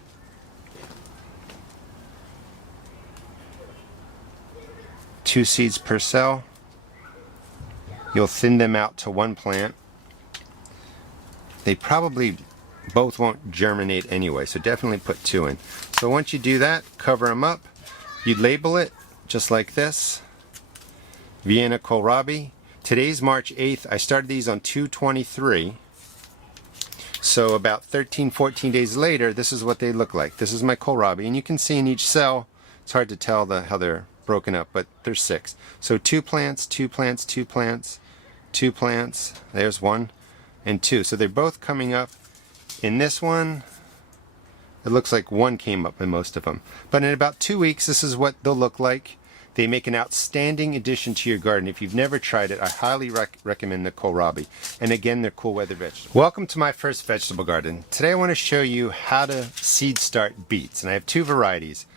Two seeds per cell. You'll thin them out to 1 plant. They probably both won't germinate anyway, so definitely put 2 in. So once you do that, cover them up. You label it just like this. Vienna kohlrabi. Today's March 8th. I started these on 2/23. So about 13-14 days later, this is what they look like. This is my kohlrabi, and you can see in each cell, it's hard to tell how they're broken up, but there's 6. So 2 plants, 2 plants, 2 plants, 2 plants. There's 1 and 2. So they're both coming up. In this one, it looks like 1 came up in most of them. But in about 2 weeks, this is what they'll look like. They make an outstanding addition to your garden. If you've never tried it, I highly recommend the kohlrabi. And again, they're cool weather vegetables. Welcome to my first vegetable garden. Today I want to show you how to seed start beets. And I have 2 varieties.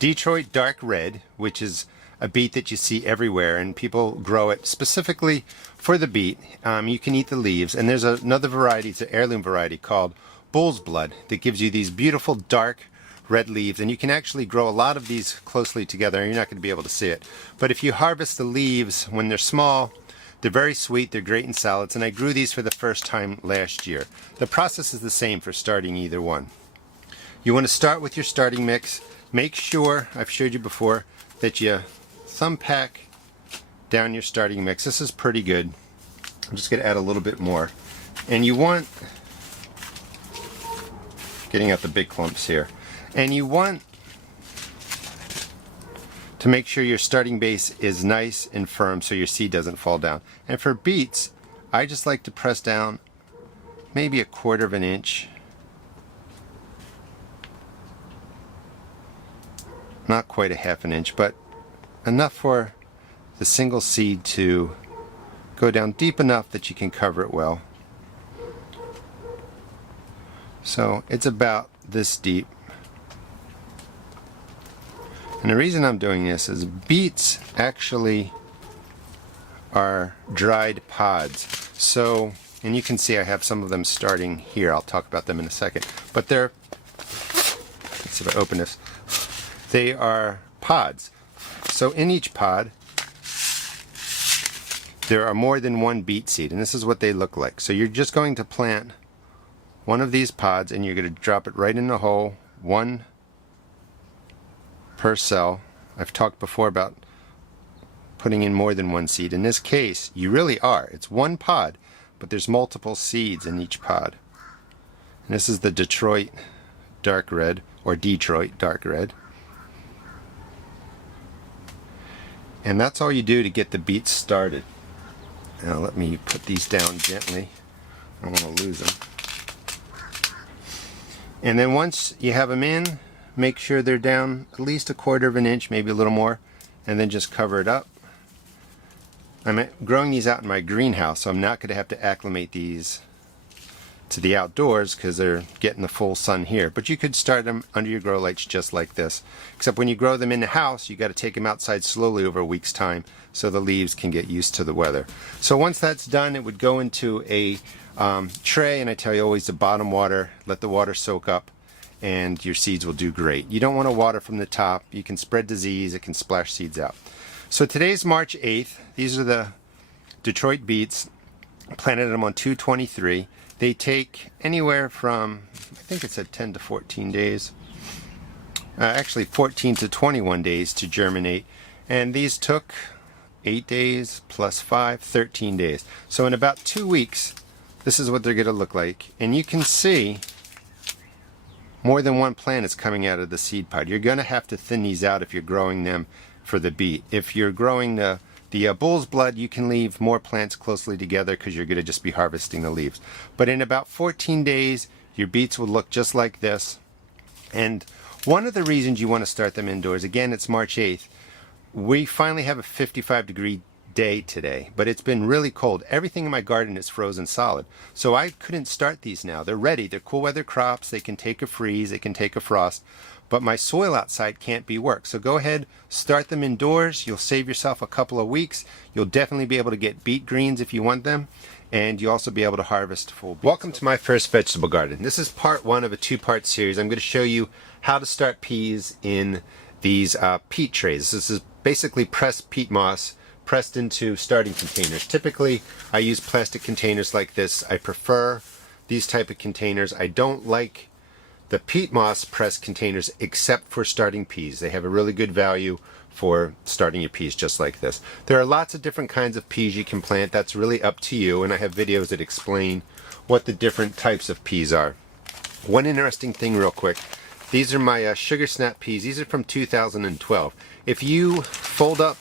Detroit Dark Red, which is a beet that you see everywhere, and people grow it specifically for the beet. You can eat the leaves. And there's another variety, it's an heirloom variety called Bull's Blood, that gives you these beautiful dark red leaves, and you can actually grow a lot of these closely together, and you're not going to be able to see it. But if you harvest the leaves when they're small, they're very sweet, they're great in salads, and I grew these for the first time last year. The process is the same for starting either one. You want to start with your starting mix. Make sure, I've showed you before, that you thumb pack down your starting mix. This is pretty good. I'm just going to add a little bit more. And you want, getting out the big clumps here, and you want to make sure your starting base is nice and firm so your seed doesn't fall down. And for beets, I just like to press down maybe 1/4 inch. Not quite 1/2 inch, but enough for the single seed to go down deep enough that you can cover it well. So it's about this deep. And the reason I'm doing this is beets actually are dried pods. So, and you can see I have some of them starting here. I'll talk about them in a second. But they're see if I open this. They are pods. So in each pod, there are more than one beet seed, and this is what they look like. So you're just going to plant one of these pods, and you're going to drop it right in the hole, one per cell. I've talked before about putting in more than one seed. In this case, you really are. It's one pod, but there's multiple seeds in each pod. And this is the Detroit dark red, or Detroit dark red. And that's all you do to get the beets started. Now let me put these down gently. I don't want to lose them. And then once you have them in, make sure they're down at least 1/4 of an inch, maybe a little more, and then just cover it up. I'm growing these out in my greenhouse, so I'm not going to have to acclimate these to the outdoors because they're getting the full sun here. But you could start them under your grow lights just like this. Except when you grow them in the house, you got to take them outside slowly over a week's time so the leaves can get used to the weather. So once that's done, it would go into a tray, and I tell you always to bottom water, let the water soak up, and your seeds will do great. You don't want to water from the top. You can spread disease, it can splash seeds out. So today's March 8th. These are the Detroit beets. Planted them on 223. They take anywhere from, I think it said 10 to 14 days. Actually 14 to 21 days to germinate. And these took 8 days plus 5, 13 days. So in about 2 weeks, this is what they're going to look like. And you can see more than one plant is coming out of the seed pod. You're going to have to thin these out if you're growing them for the beet. If you're growing the bull's blood, you can leave more plants closely together because you're going to just be harvesting the leaves. But in about 14 days, your beets will look just like this. And one of the reasons you want to start them indoors, again, it's March 8th. We finally have a 55-degree day today, but it's been really cold. Everything in my garden is frozen solid. So I couldn't start these now. They're ready. They're cool weather crops. They can take a freeze. They can take a frost. But my soil outside can't be worked. So go ahead, start them indoors. You'll save yourself a couple of weeks. You'll definitely be able to get beet greens if you want them. And you'll also be able to harvest full beets. Welcome to my first vegetable garden. This is part one of a two-part series. I'm going to show you how to start peas in these peat trays. This is basically pressed peat moss pressed into starting containers. Typically, I use plastic containers like this. I prefer these type of containers. I don't like the peat moss pressed containers except for starting peas. They have a really good value for starting your peas just like this. There are lots of different kinds of peas you can plant. That's really up to you, and I have videos that explain what the different types of peas are. One interesting thing real quick, these are my sugar snap peas. These are from 2012. If you fold up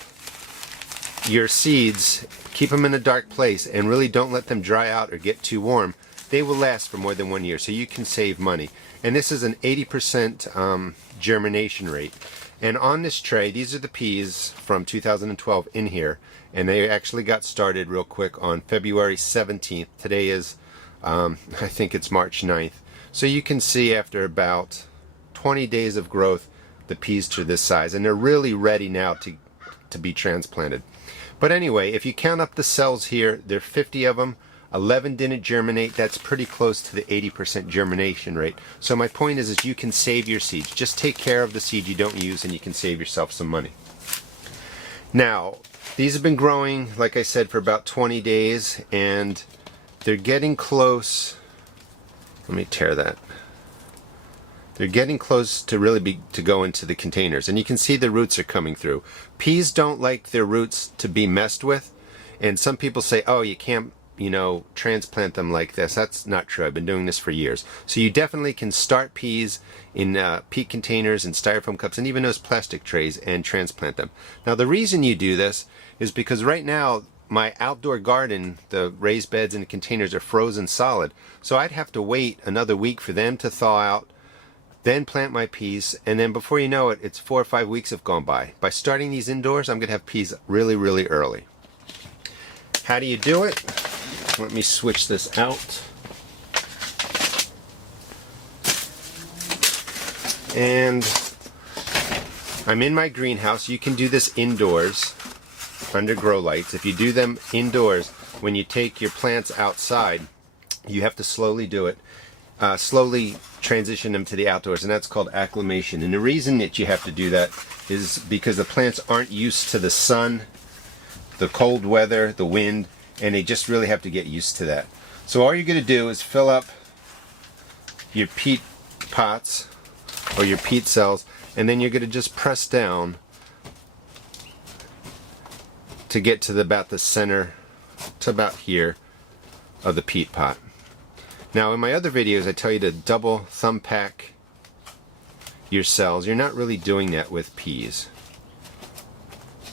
your seeds, keep them in a dark place, and really don't let them dry out or get too warm, they will last for more than 1 year, so you can save money. And this is an 80% germination rate. And on this tray, these are the peas from 2012 in here, and they actually got started real quick on February 17th. Today is, I think it's March 9th. So you can see after about 20 days of growth, the peas to this size, and they're really ready now to be transplanted. But anyway, if you count up the cells here, there are 50 of them. 11 didn't germinate. That's pretty close to the 80% germination rate. So my point is you can save your seeds. Just take care of the seed you don't use and you can save yourself some money. Now, these have been growing, like I said, for about 20 days, and they're getting close. Let me tear that. They're getting close to really to go into the containers, and you can see the roots are coming through. Peas don't like their roots to be messed with, and some people say, oh, you can't, transplant them like this. That's not true. I've been doing this for years. So you definitely can start peas in peat containers and styrofoam cups and even those plastic trays and transplant them. Now the reason you do this is because right now my outdoor garden, the raised beds and the containers are frozen solid. So I'd have to wait another week for them to thaw out, then plant my peas, and then before you know it, it's 4 or 5 weeks have gone by. By starting these indoors, I'm going to have peas really, really early. How do you do it? Let me switch this out. And I'm in my greenhouse. You can do this indoors under grow lights. If you do them indoors, when you take your plants outside, you have to slowly do it. slowly transition them to the outdoors, and that's called acclimation. And the reason that you have to do that is because the plants aren't used to the sun, the cold weather, the wind, and they just really have to get used to that. So all you're going to do is fill up your peat pots or your peat cells, and then you're going to just press down to get to about the center, to about here of the peat pot. Now in my other videos I tell you to double thumb pack your cells. You're not really doing that with peas.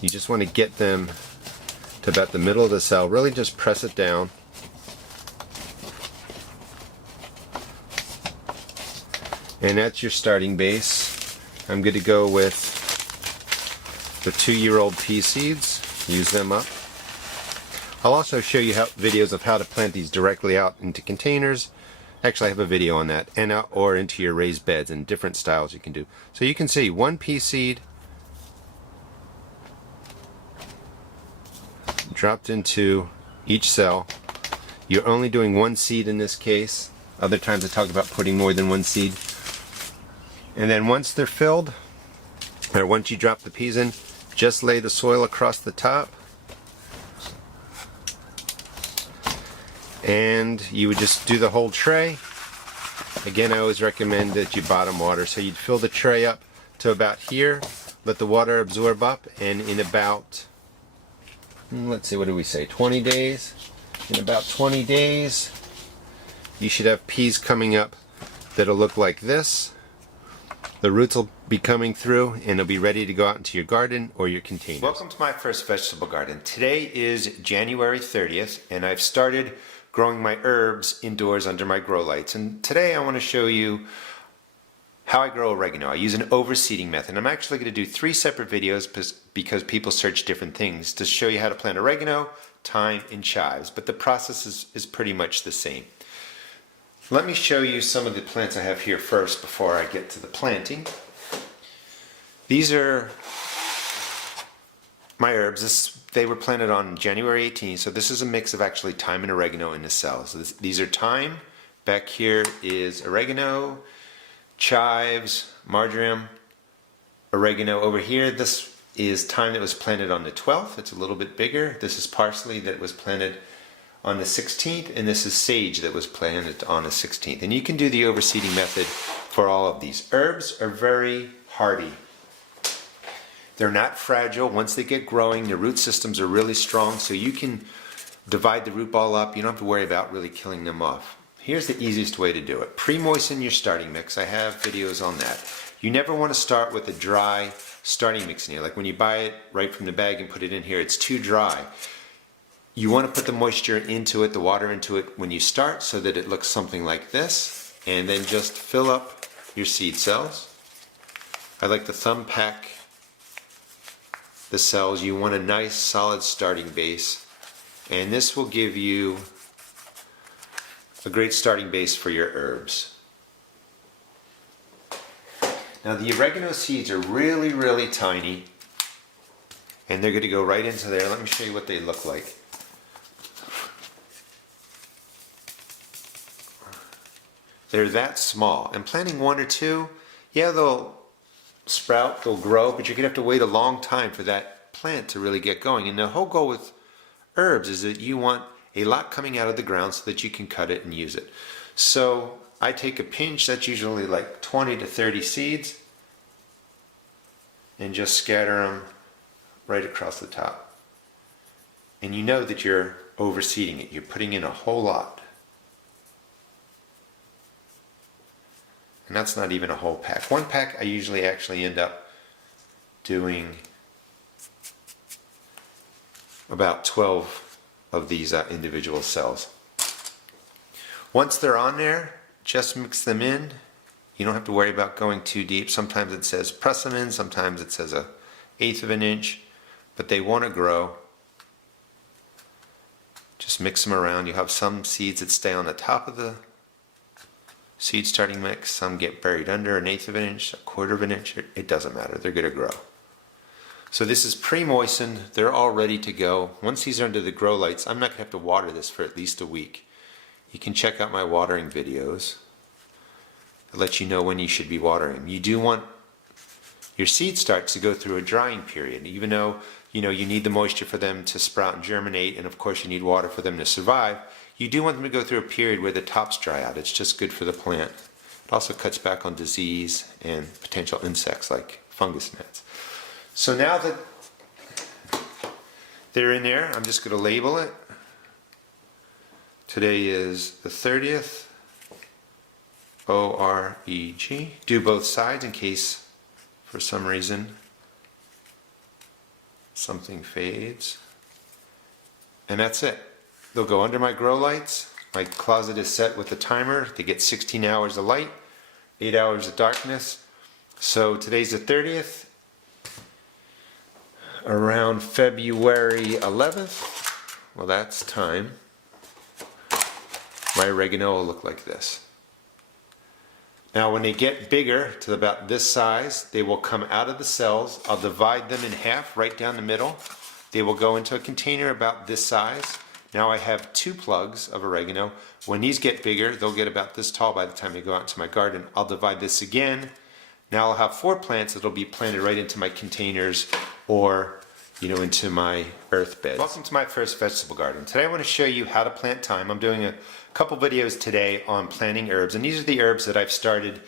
You just want to get them to about the middle of the cell. Really just press it down. And that's your starting base. I'm going to go with the 2-year-old pea seeds. Use them up. I'll also show you videos of how to plant these directly out into containers. Actually, I have a video on that, and or into your raised beds, and different styles you can do. So you can see 1 pea seed dropped into each cell. You're only doing 1 seed in this case. Other times I talk about putting more than 1 seed. And then once they're filled, or once you drop the peas in, just lay the soil across the top. And you would just do the whole tray. Again, I always recommend that you bottom water. So you'd fill the tray up to about here, let the water absorb up, and in about, let's see, what do we say, 20 days? In about 20 days, you should have peas coming up that'll look like this. The roots will be coming through and they'll be ready to go out into your garden or your containers. Welcome to my first vegetable garden. Today is January 30th and I've started growing my herbs indoors under my grow lights. And today I want to show you how I grow oregano. I use an overseeding method. I'm actually going to do 3 separate videos because people search different things to show you how to plant oregano, thyme, and chives. But the process is pretty much the same. Let me show you some of the plants I have here first before I get to the planting. These are my herbs. They were planted on January 18th, so this is a mix of actually thyme and oregano in the cells. So these are thyme. Back here is oregano, chives, marjoram, oregano. Over here, this is thyme that was planted on the 12th. It's a little bit bigger. This is parsley that was planted on the 16th, and this is sage that was planted on the 16th. And you can do the overseeding method for all of these. Herbs are very hardy. They're not fragile. Once they get growing, their root systems are really strong, so you can divide the root ball up. You don't have to worry about really killing them off. Here's the easiest way to do it. Pre-moisten your starting mix. I have videos on that. You never want to start with a dry starting mix in here. Like when you buy it right from the bag and put it in here, it's too dry. You want to put the moisture into it, the water into it when you start so that it looks something like this, and then just fill up your seed cells. I like to thumb pack the cells. You want a nice solid starting base, and this will give you a great starting base for your herbs. Now the oregano seeds are really, really tiny, and they're going to go right into there. Let me show you what they look like. They're that small, and planting 1 or 2, yeah, they'll sprout, they'll grow, but you're gonna have to wait a long time for that plant to really get going. And the whole goal with herbs is that you want a lot coming out of the ground so that you can cut it and use it. So I take a pinch, that's usually like 20 to 30 seeds, and just scatter them right across the top. And you know that you're overseeding it. You're putting in a whole lot. And that's not even a whole pack. 1 pack I usually actually end up doing about 12 of these individual cells. Once they're on there, just mix them in. You don't have to worry about going too deep. Sometimes it says press them in, sometimes it says 1/8 of an inch, but they want to grow. Just mix them around. You have some seeds that stay on the top of the seed starting mix, some get buried under 1/8 of an inch, 1/4 of an inch, it doesn't matter, they're going to grow. So this is pre-moistened, they're all ready to go. Once these are under the grow lights, I'm not going to have to water this for at least a week. You can check out my watering videos. It lets you know when you should be watering. You do want your seed starts to go through a drying period, even though you need the moisture for them to sprout and germinate, and of course you need water for them to survive. You do want them to go through a period where the tops dry out. It's just good for the plant. It also cuts back on disease and potential insects like fungus gnats. So now that they're in there, I'm just going to label it. Today is the 30th. O-R-E-G. Do both sides in case for some reason something fades. And that's it. They'll go under my grow lights. My closet is set with a timer. They get 16 hours of light, 8 hours of darkness. So today's the 30th. Around February 11th, well, that's time. My oregano will look like this. Now when they get bigger to about this size, they will come out of the cells. I'll divide them in half right down the middle. They will go into a container about this size. Now I have 2 plugs of oregano. When these get bigger, they'll get about this tall by the time they go out into my garden. I'll divide this again. Now I'll have 4 plants that'll be planted right into my containers or into my earth beds. Welcome to my first vegetable garden. Today I want to show you how to plant thyme. I'm doing a couple videos today on planting herbs, and these are the herbs that I've started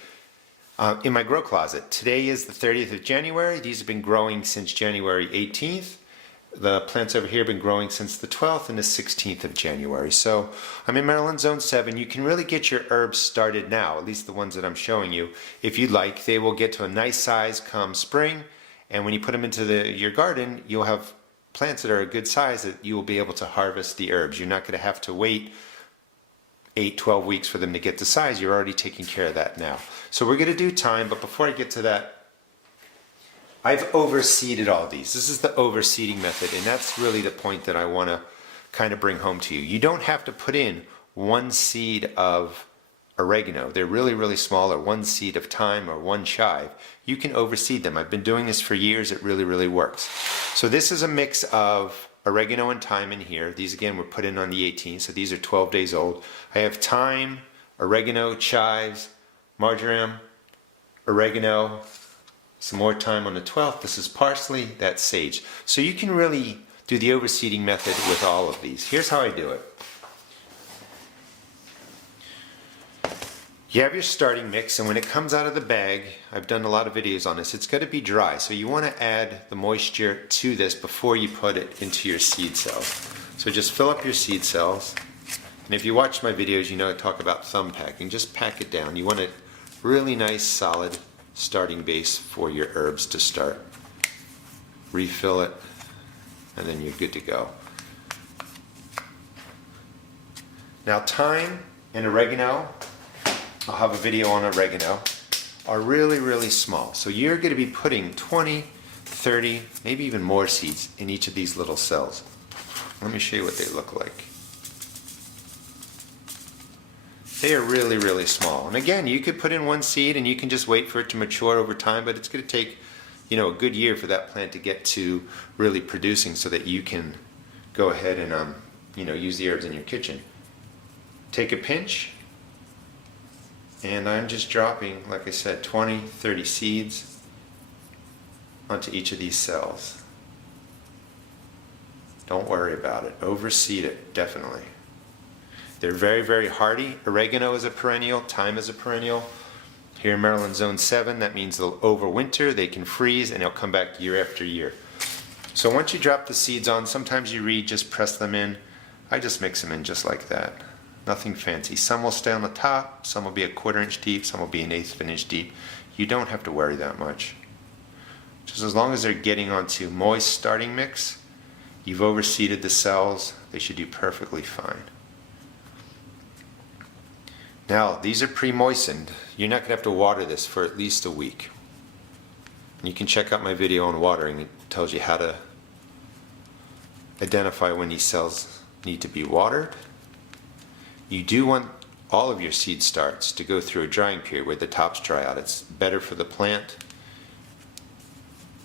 in my grow closet. Today is the 30th of January. These have been growing since January 18th. The plants over here have been growing since the 12th and the 16th of January. So I'm in Maryland Zone 7. You can really get your herbs started now, at least the ones that I'm showing you. If you'd like, they will get to a nice size come spring. And when you put them into your garden, you'll have plants that are a good size that you will be able to harvest the herbs. You're not going to have to wait 8-12 weeks for them to get to size. You're already taking care of that now. So we're going to do thyme, but before I get to that, I've overseeded all these. This is the overseeding method, and that's really the point that I want to kind of bring home to you. You don't have to put in 1 seed of oregano. They're really, really small, or 1 seed of thyme or 1 chive. You can overseed them. I've been doing this for years. It really, really works. So this is a mix of oregano and thyme in here. These again were put in on the 18th, so these are 12 days old. I have thyme, oregano, chives, marjoram, oregano, some more thyme on the 12th. This is parsley, that's sage. So you can really do the overseeding method with all of these. Here's how I do it. You have your starting mix, and when it comes out of the bag, I've done a lot of videos on this, it's got to be dry. So you want to add the moisture to this before you put it into your seed cells. So just fill up your seed cells. And if you watch my videos, you know I talk about thumb packing. Just pack it down. You want a really nice, solid starting base for your herbs to start. Refill it, and then you're good to go. Now thyme and oregano, I'll have a video on oregano, are really, really small. So you're going to be putting 20, 30, maybe even more seeds in each of these little cells. Let me show you what they look like. They are really, really small. And again, you could put in 1 seed and you can just wait for it to mature over time, but it's going to take, a good year for that plant to get to really producing so that you can go ahead and, use the herbs in your kitchen. Take a pinch. And I'm just dropping, like I said, 20, 30 seeds onto each of these cells. Don't worry about it. Overseed it, definitely. They're very, very hardy. Oregano is a perennial, thyme is a perennial. Here in Maryland Zone 7, that means they'll overwinter, they can freeze, and they'll come back year after year. So once you drop the seeds on, sometimes you read, just press them in. I just mix them in just like that. Nothing fancy. Some will stay on the top, some will be a 1/4 inch deep, some will be 1/8 of an inch deep. You don't have to worry that much. Just as long as they're getting onto moist starting mix, you've overseeded the cells, they should do perfectly fine. Now, these are pre-moistened. You're not going to have to water this for at least a week. You can check out my video on watering. It tells you how to identify when these cells need to be watered. You do want all of your seed starts to go through a drying period where the tops dry out. It's better for the plant.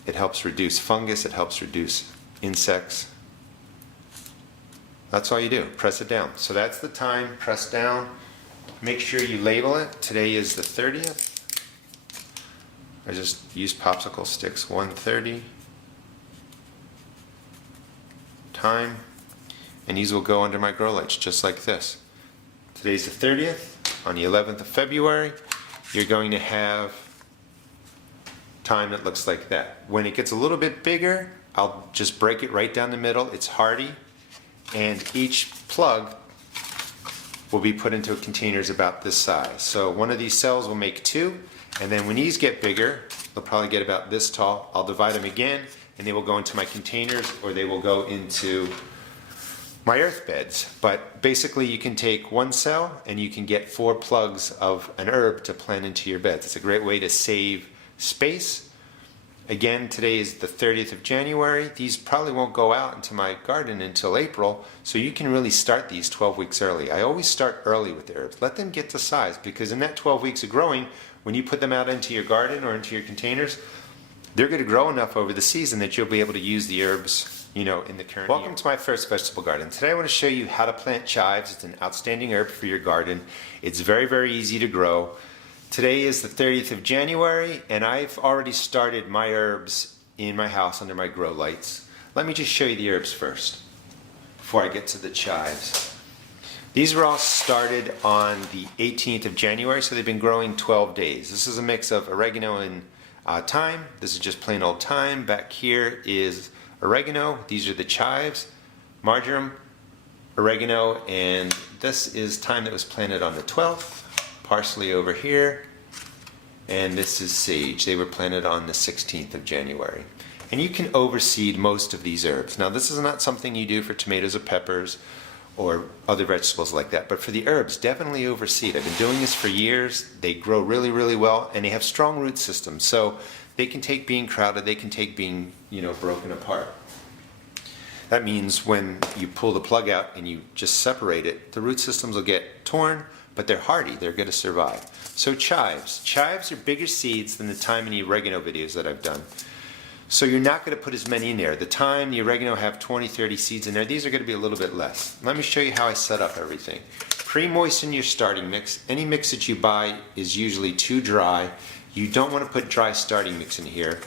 It helps reduce fungus. It helps reduce insects. That's all you do. Press it down. So that's the thyme. Press down. Make sure you label it. Today is the 30th. I just use popsicle sticks, 130. Thyme. And these will go under my grow lights just like this. Today's the 30th. On the 11th of February, you're going to have thyme that looks like that. When it gets a little bit bigger, I'll just break it right down the middle. It's hardy. And each plug will be put into containers about this size. So one of these cells will make 2, and then when these get bigger, they'll probably get about this tall. I'll divide them again, and they will go into my containers, or they will go into my earth beds. But basically you can take one cell and you can get 4 plugs of an herb to plant into your beds. It's a great way to save space. Again, today is the 30th of January. These probably won't go out into my garden until April, so you can really start these 12 weeks early. I always start early with the herbs. Let them get to size, because in that 12 weeks of growing, when you put them out into your garden or into your containers, they're going to grow enough over the season that you'll be able to use the herbs, in the current year. Welcome to my first vegetable garden. Today I want to show you how to plant chives. It's an outstanding herb for your garden. It's very, very easy to grow. Today is the 30th of January, and I've already started my herbs in my house under my grow lights. Let me just show you the herbs first, before I get to the chives. These were all started on the 18th of January, so they've been growing 12 days. This is a mix of oregano and thyme. This is just plain old thyme. Back here is oregano. These are the chives, marjoram, oregano, and this is thyme that was planted on the 12th. Parsley over here, and this is sage. They were planted on the 16th of January. And you can overseed most of these herbs. Now this is not something you do for tomatoes or peppers or other vegetables like that, but for the herbs, definitely overseed. I've been doing this for years. They grow really, really well, and they have strong root systems, so they can take being crowded, they can take being, broken apart. That means when you pull the plug out and you just separate it, the root systems will get torn, but they're hardy, they're going to survive. So chives. Chives are bigger seeds than the thyme and the oregano videos that I've done. So you're not going to put as many in there. The thyme, the oregano have 20, 30 seeds in there. These are going to be a little bit less. Let me show you how I set up everything. Pre-moisten your starting mix. Any mix that you buy is usually too dry. You don't want to put dry starting mix in here.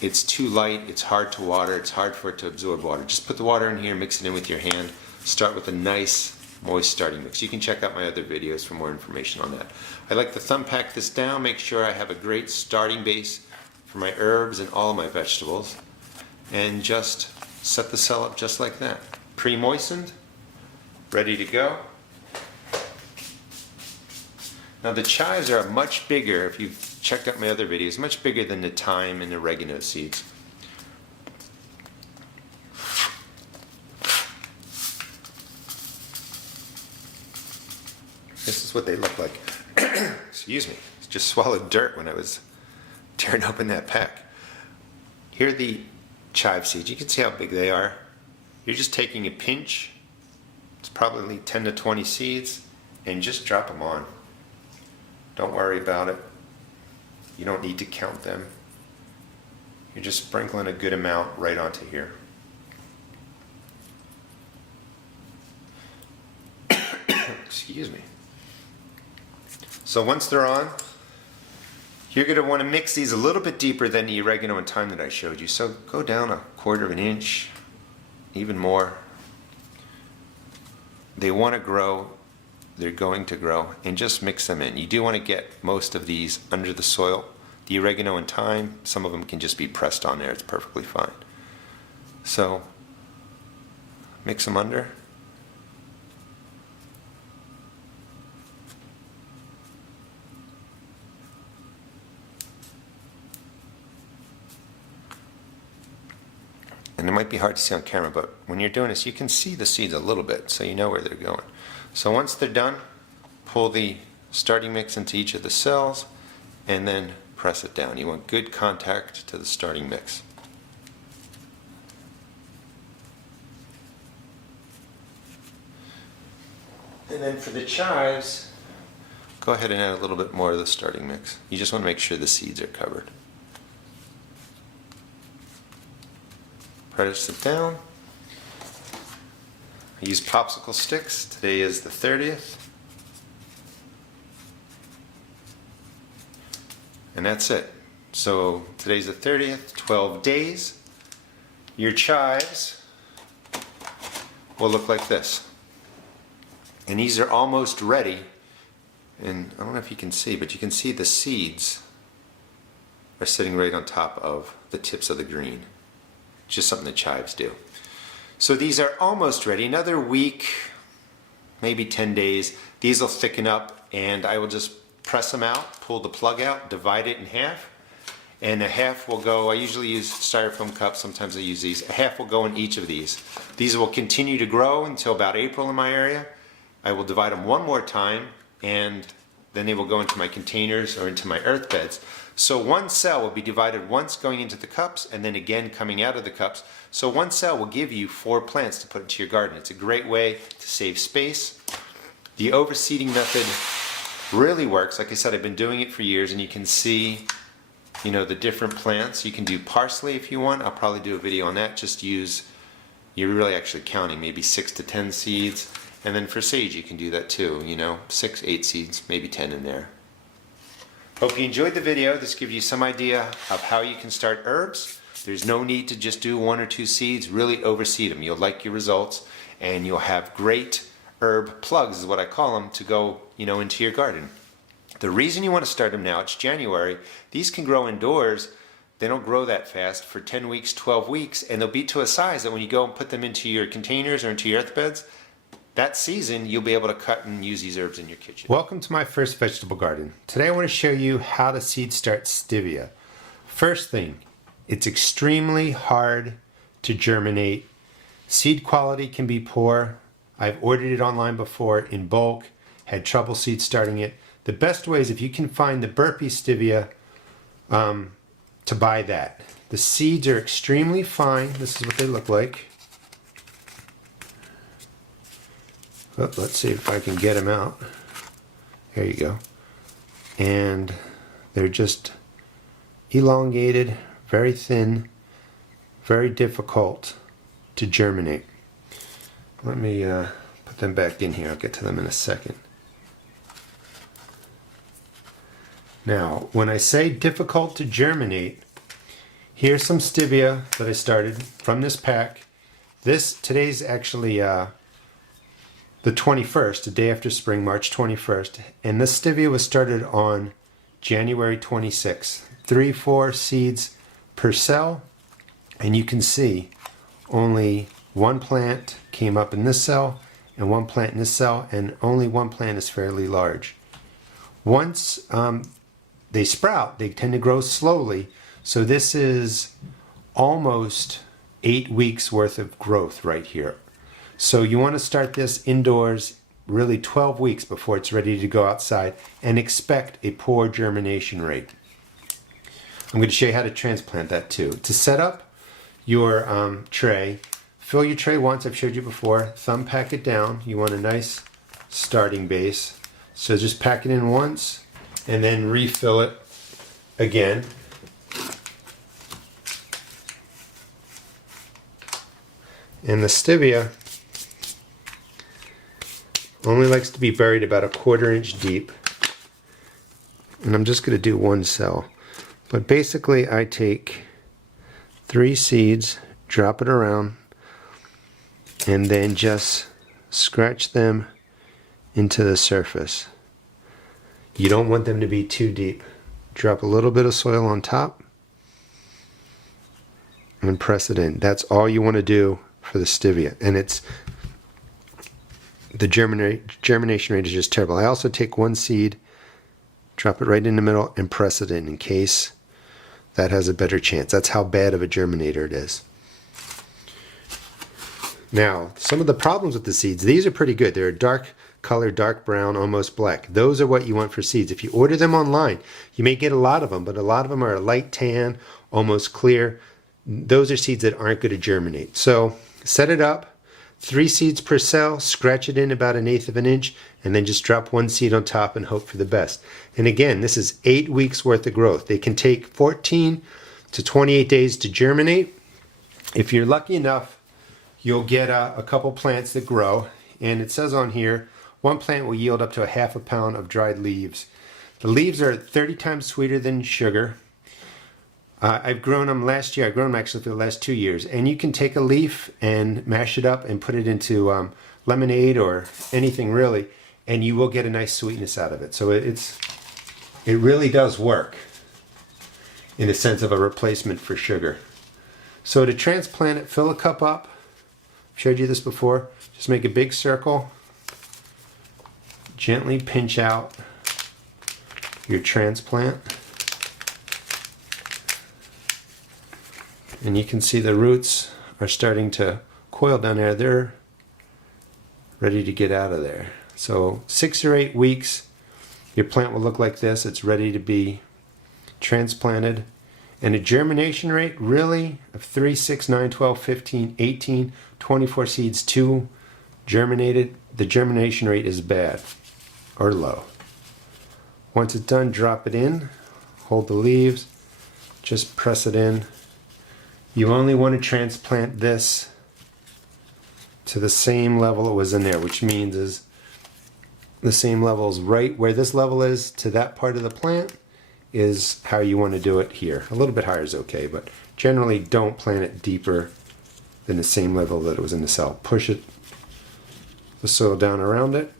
It's too light, it's hard to water, it's hard for it to absorb water. Just put the water in here, mix it in with your hand. Start with a nice moist starting mix. You can check out my other videos for more information on that. I like to thumb pack this down, make sure I have a great starting base for my herbs and all of my vegetables, and just set the cell up just like that. Pre-moistened, ready to go. Now the chives are much bigger, if you've checked out my other videos, much bigger than the thyme and oregano seeds. This is what they look like. Excuse me, just swallowed dirt when I was tearing open that pack. Here are the chive seeds. You can see how big they are. You're just taking a pinch, it's probably 10 to 20 seeds, and just drop them on. Don't worry about it. You don't need to count them. You're just sprinkling a good amount right onto here. Excuse me. So once they're on, you're going to want to mix these a little bit deeper than the oregano and thyme that I showed you. So go down 1/4 of an inch, even more. They want to grow, they're going to grow, and just mix them in. You do want to get most of these under the soil. The oregano and thyme, some of them can just be pressed on there, it's perfectly fine. So mix them under. And it might be hard to see on camera, but when you're doing this, you can see the seeds a little bit, so you know where they're going. So once they're done, pull the starting mix into each of the cells, and then press it down. You want good contact to the starting mix. And then for the chives, go ahead and add a little bit more of the starting mix. You just want to make sure the seeds are covered. Press it down. I use popsicle sticks. Today is the 30th. And that's it. So today's the 30th, 12 days. Your chives will look like this. And these are almost ready. And I don't know if you can see, but you can see the seeds are sitting right on top of the tips of the green. Just something the chives do. So these are almost ready. Another week, maybe 10 days. These will thicken up and I will just press them out, pull the plug out, divide it in half. And a half will go, I usually use styrofoam cups, sometimes I use these. A half will go in each of these. These will continue to grow until about April in my area. I will divide them one more time and then they will go into my containers or into my earth beds. So one cell will be divided once going into the cups and then again coming out of the cups. So one cell will give you 4 plants to put into your garden. It's a great way to save space. The overseeding method really works. Like I said, I've been doing it for years and you can see, you know, the different plants. You can do parsley if you want. I'll probably do a video on that. Just use, you're really actually counting, maybe 6 to 10 seeds. And then for sage you can do that too, you know, 6, 8 seeds, maybe 10 in there. Hope you enjoyed the video. This gives you some idea of how you can start herbs. There's no need to just do 1 or 2 seeds, really overseed them. You'll like your results and you'll have great herb plugs is what I call them to go, you know, into your garden. The reason you want to start them now, it's January, these can grow indoors. They don't grow that fast for 10 weeks, 12 weeks, and they'll be to a size that when you go and put them into your containers or into your earth beds, that season you'll be able to cut and use these herbs in your kitchen. Welcome to my first vegetable garden. Today I want to show you how to seed start Stevia. First thing, it's extremely hard to germinate. Seed quality can be poor. I've ordered it online before in bulk, had trouble seed starting it. The best way is if you can find the burpee Stevia to buy that. The seeds are extremely fine. This is what they look like. Oh, let's see if I can get them out. There you go. And they're just elongated, very thin, very difficult to germinate. Let me put them back in here. I'll get to them in a second. Now, when I say difficult to germinate, here's some Stevia that I started from this pack. Today's actually the 21st, the day after spring, March 21st. And this Stevia was started on January 26th. 3-4 seeds per cell. And you can see only 1 plant came up in this cell and 1 plant in this cell, and only 1 plant is fairly large. Once they sprout, they tend to grow slowly. So this is almost 8 weeks worth of growth right here. So you want to start this indoors really 12 weeks before it's ready to go outside and expect a poor germination rate. I'm going to show you how to transplant that too. To set up your tray, fill your tray once. I've showed you before. Thumb pack it down. You want a nice starting base. So just pack it in once and then refill it again. And the Stevia only likes to be buried about a 1/4 inch deep. And I'm just going to do 1 cell. But basically I take 3 seeds, drop it around, and then just scratch them into the surface. You don't want them to be too deep. Drop a little bit of soil on top and press it in. That's all you want to do for the Stevia. And it's the germination rate is just terrible. I also take 1 seed, drop it right in the middle, and press it in case that has a better chance. That's how bad of a germinator it is. Now, some of the problems with the seeds, these are pretty good. They're a dark color, dark brown, almost black. Those are what you want for seeds. If you order them online, you may get a lot of them, but a lot of them are a light tan, almost clear. Those are seeds that aren't going to germinate. So set it up, 3 seeds per cell, scratch it in about 1/8 of an inch, and then just drop 1 seed on top and hope for the best. And again, this is 8 weeks worth of growth. They can take 14 to 28 days to germinate. If you're lucky enough, you'll get a couple plants that grow. And it says on here, 1 plant will yield up to 1/2 pound of dried leaves. The leaves are 30 times sweeter than sugar. I've grown them last year. I've grown them actually for the last 2 years. And you can take a leaf and mash it up and put it into lemonade or anything really, and you will get a nice sweetness out of it. So it really does work in the sense of a replacement for sugar. So to transplant it, fill a cup up. I've showed you this before. Just make a big circle. Gently pinch out your transplant. And you can see the roots are starting to coil down there. They're ready to get out of there. So 6 or 8 weeks, your plant will look like this. It's ready to be transplanted. And a germination rate really of 3, 6, 9, 12, 15, 18, 24 seeds, 2 germinated. The germination rate is bad or low. Once it's done, drop it in, hold the leaves, just press it in. You only want to transplant this to the same level it was in there, which means is the same level is right where this level is to that part of the plant is how you want to do it here. A little bit higher is okay, but generally don't plant it deeper than the same level that it was in the cell. Push it, the soil down around it,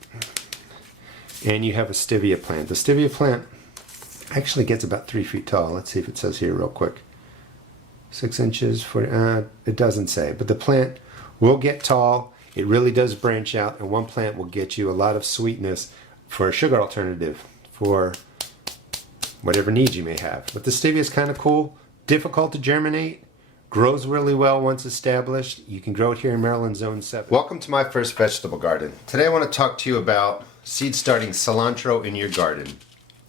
and you have a Stevia plant. The Stevia plant actually gets about 3 feet tall. Let's see if it says here real quick. 6 inches, 40, it doesn't say, but the plant will get tall. It really does branch out, and one plant will get you a lot of sweetness for a sugar alternative for whatever needs you may have. But the Stevia is kind of cool, difficult to germinate, grows really well once established. You can grow it here in Maryland Zone 7. Welcome to my first vegetable garden. Today I want to talk to you about seed starting cilantro in your garden.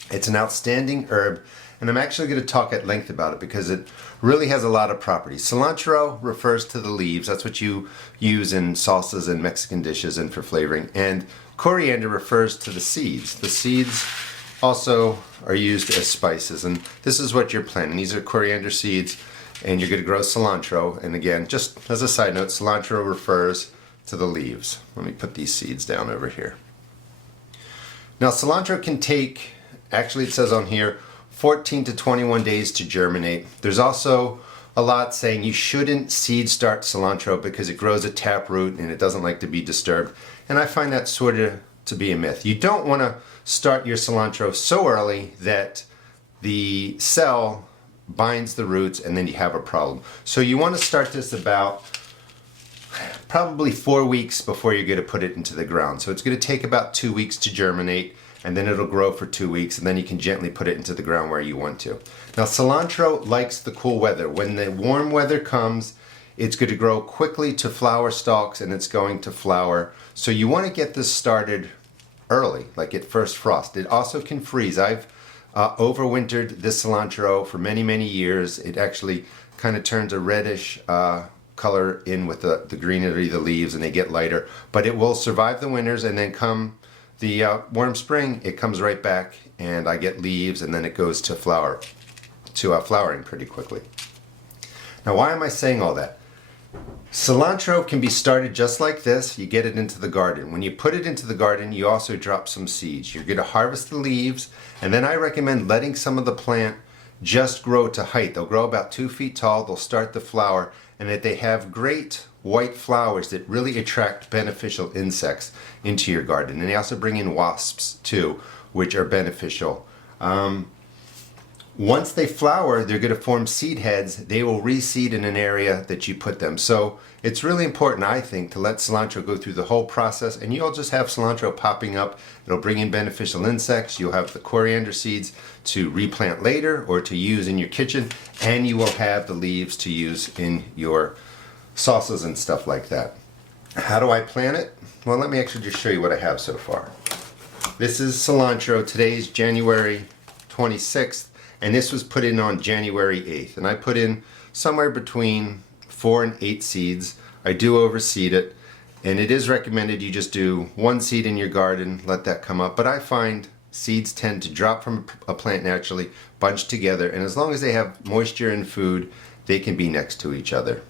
It's an outstanding herb, and I'm actually going to talk at length about it because it really has a lot of properties. Cilantro refers to the leaves. That's what you use in salsas and Mexican dishes and for flavoring. And coriander refers to the seeds. The seeds also are used as spices, and this is what you're planting. These are coriander seeds, and you're going to grow cilantro. And again, just as a side note, cilantro refers to the leaves. Let me put these seeds down over here. Now cilantro can take, actually it says on here, 14 to 21 days to germinate. There's also a lot saying you shouldn't seed start cilantro because it grows at taproot and it doesn't like to be disturbed. And I find that sort of to be a myth. You don't want to start your cilantro so early that the cell binds the roots and then you have a problem. So you want to start this about probably 4 weeks before you're going to put it into the ground. So it's going to take about 2 weeks to germinate, and then it'll grow for 2 weeks, and then you can gently put it into the ground where you want to. Now cilantro likes the cool weather. When the warm weather comes, it's going to grow quickly to flower stalks, and it's going to flower. So you want to get this started early, like at first frost. It also can freeze. I've overwintered this cilantro for many, many years. It actually kind of turns a reddish color in with the greenery, the leaves, and they get lighter. But it will survive the winters, and then come the warm spring, it comes right back, and I get leaves, and then it goes to flowering pretty quickly. Now, why am I saying all that? Cilantro can be started just like this. You get it into the garden. When you put it into the garden, you also drop some seeds. You're going to harvest the leaves, and then I recommend letting some of the plant just grow to height. They'll grow about 2 feet tall. They'll start to flower, and that they have great white flowers that really attract beneficial insects into your garden. And they also bring in wasps too, which are beneficial. Once they flower, they're going to form seed heads. They will reseed in an area that you put them. So it's really important, I think, to let cilantro go through the whole process, and you'll just have cilantro popping up. It'll bring in beneficial insects. You'll have the coriander seeds to replant later or to use in your kitchen, and you will have the leaves to use in your salsas and stuff like that. How do I plant it? Well, let me actually just show you what I have so far. This is cilantro. Today's January 26th, and this was put in on January 8th. And I put in somewhere between 4 and 8 seeds. I do overseed it, and it is recommended you just do 1 seed in your garden, let that come up. But I find seeds tend to drop from a plant naturally, bunch together, and as long as they have moisture and food, they can be next to each other.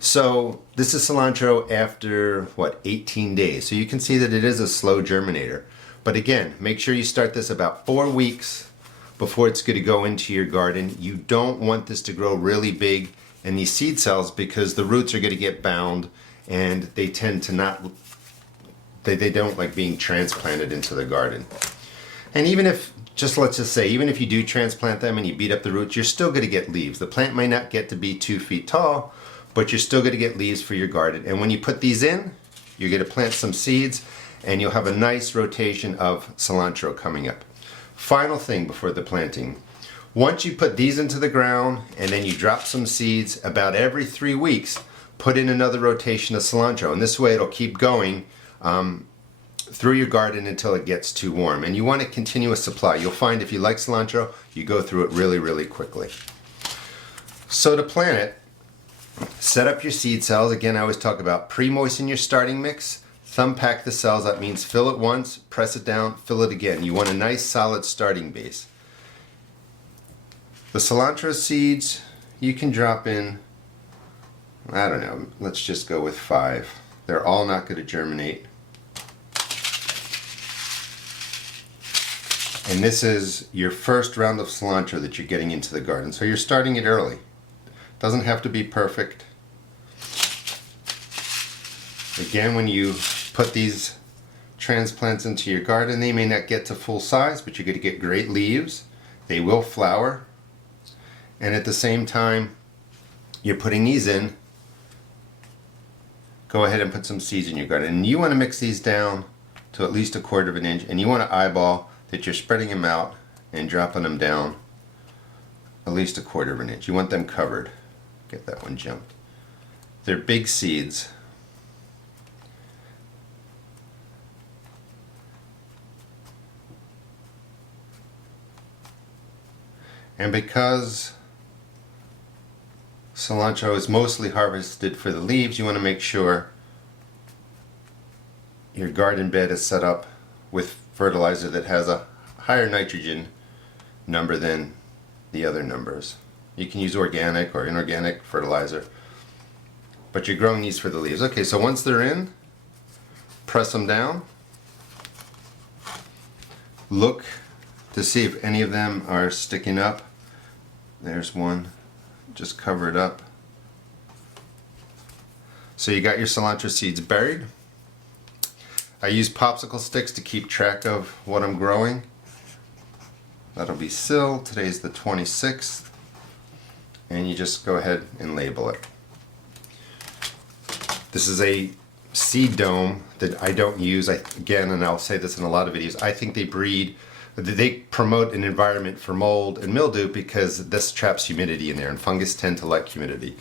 So this is cilantro after, 18 days. So you can see that it is a slow germinator. But again, make sure you start this about 4 weeks before it's going to go into your garden. You don't want this to grow really big in these seed cells because the roots are going to get bound and they tend to not, they don't like being transplanted into the garden. And even if, let's just say, even if you do transplant them and you beat up the roots, you're still going to get leaves. The plant might not get to be 2 feet tall, but you're still going to get leaves for your garden. And when you put these in, you're going to plant some seeds and you'll have a nice rotation of cilantro coming up. Final thing before the planting. Once you put these into the ground and then you drop some seeds, about every 3 weeks, put in another rotation of cilantro. And this way it'll keep going through your garden until it gets too warm. And you want a continuous supply. You'll find if you like cilantro, you go through it really, really quickly. So to plant it, set up your seed cells. Again, I always talk about pre-moisten your starting mix, thumb pack the cells. That means fill it once, press it down, fill it again. You want a nice solid starting base. The cilantro seeds, you can drop in, I don't know, let's just go with 5. They're all not going to germinate. And this is your first round of cilantro that you're getting into the garden. So you're starting it early. Doesn't have to be perfect. Again, when you put these transplants into your garden, they may not get to full size, but you're going to get great leaves. They will flower. And at the same time, you're putting these in. Go ahead and put some seeds in your garden. And you want to mix these down to at least 1/4 of an inch. And you want to eyeball that you're spreading them out and dropping them down at least 1/4 of an inch. You want them covered. Get that one jumped. They're big seeds. And because cilantro is mostly harvested for the leaves, you want to make sure your garden bed is set up with fertilizer that has a higher nitrogen number than the other numbers. You can use organic or inorganic fertilizer, but you're growing these for the leaves. Okay, so once they're in, press them down. Look to see if any of them are sticking up. There's one. Just cover it up. So you got your cilantro seeds buried. I use popsicle sticks to keep track of what I'm growing. That'll be Sil. Today's the 26th. And you just go ahead and label it. This is a seed dome that I don't use. Again, and I'll say this in a lot of videos, I think they promote an environment for mold and mildew because this traps humidity in there, and fungus tend to like humidity.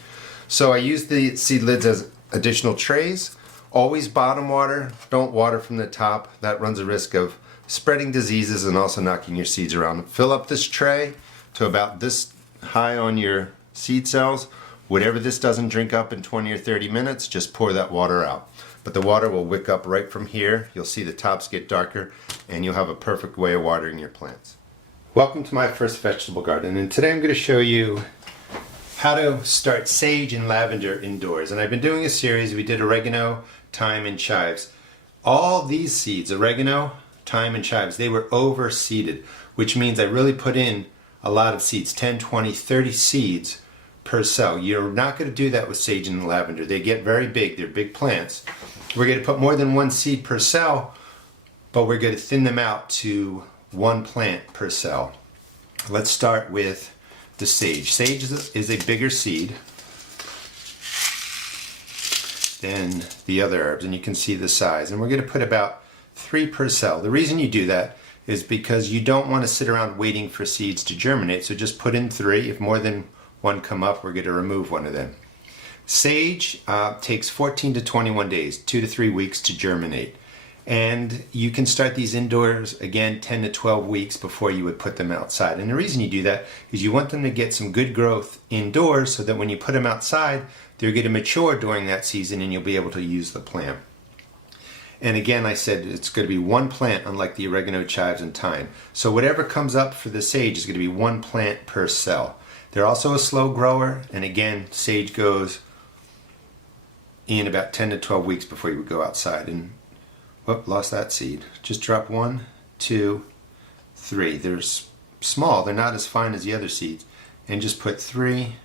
So I use the seed lids as additional trays. Always bottom water, don't water from the top. That runs a risk of spreading diseases and also knocking your seeds around. Fill up this tray to about this high on your seed cells. Whatever this doesn't drink up in 20 or 30 minutes, just pour that water out. But the water will wick up right from here. You'll see the tops get darker and you'll have a perfect way of watering your plants. Welcome to my first vegetable garden, and today I'm going to show you how to start sage and lavender indoors. And I've been doing a series. We did oregano, thyme, and chives. All these seeds, oregano, thyme, and chives, they were overseeded, which means I really put in a lot of seeds, 10, 20, 30 seeds per cell. You're not going to do that with sage and lavender. They get very big. They're big plants. We're going to put more than 1 seed per cell, but we're going to thin them out to 1 plant per cell. Let's start with the sage. Sage is a bigger seed than the other herbs, and you can see the size. And we're going to put about 3 per cell. The reason you do that is because you don't want to sit around waiting for seeds to germinate, so just put in 3. If more than 1 come up, we're going to remove 1 of them. Sage takes 14 to 21 days, 2 to 3 weeks to germinate. And you can start these indoors, again, 10 to 12 weeks before you would put them outside. And the reason you do that is you want them to get some good growth indoors so that when you put them outside, they're going to mature during that season and you'll be able to use the plant. And again, I said it's going to be 1 plant, unlike the oregano, chives, and thyme. So whatever comes up for the sage is going to be 1 plant per cell. They're also a slow grower, and again, sage goes in about 10 to 12 weeks before you would go outside. And Whoop, lost that seed. Just drop 1, 2, 3. They're small, they're not as fine as the other seeds. And just put 3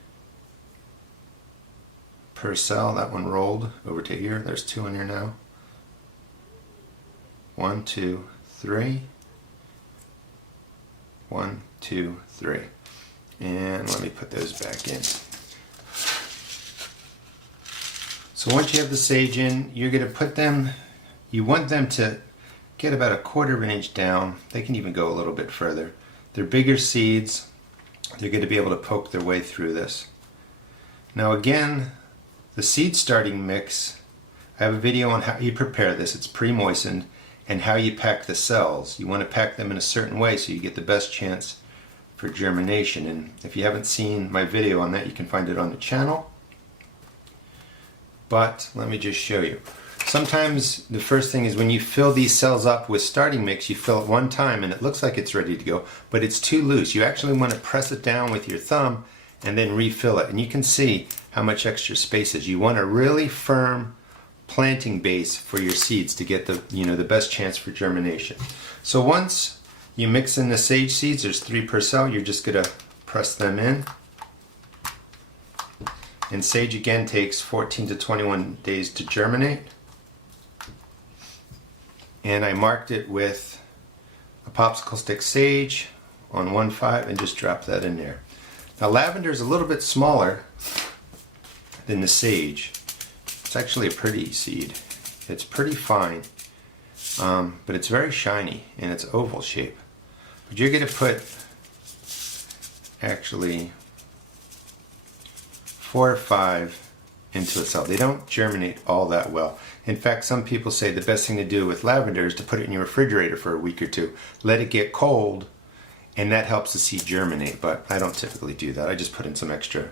per cell. That one rolled over to here. There's 2 in here now. 1, 2, 3. 1, 2, 3. And let me put those back in. So once you have the sage in, you're going to put them, you want them to get about 1/4 of an inch down. They can even go a little bit further. They're bigger seeds. They're going to be able to poke their way through this. Now again, the seed starting mix, I have a video on how you prepare this. It's pre-moistened, and how you pack the cells. You want to pack them in a certain way so you get the best chance for germination. And if you haven't seen my video on that, you can find it on the channel. But let me just show you. Sometimes the first thing is when you fill these cells up with starting mix, you fill it one time and it looks like it's ready to go, but it's too loose. You actually want to press it down with your thumb and then refill it. And you can see how much extra space is. You want a really firm planting base for your seeds to get the the best chance for germination. So once you mix in the sage seeds, there's 3 per cell, you're just going to press them in. And sage again takes 14 to 21 days to germinate. And I marked it with a popsicle stick sage on 1/5 and just drop that in there. Now lavender is a little bit smaller than the sage. It's actually a pretty seed. It's pretty fine, but it's very shiny and it's oval shape. But you're going to put actually 4 or 5 into a cell. They don't germinate all that well. In fact, some people say the best thing to do with lavender is to put it in your refrigerator for a week or 2. Let it get cold, and that helps the seed germinate, but I don't typically do that. I just put in some extra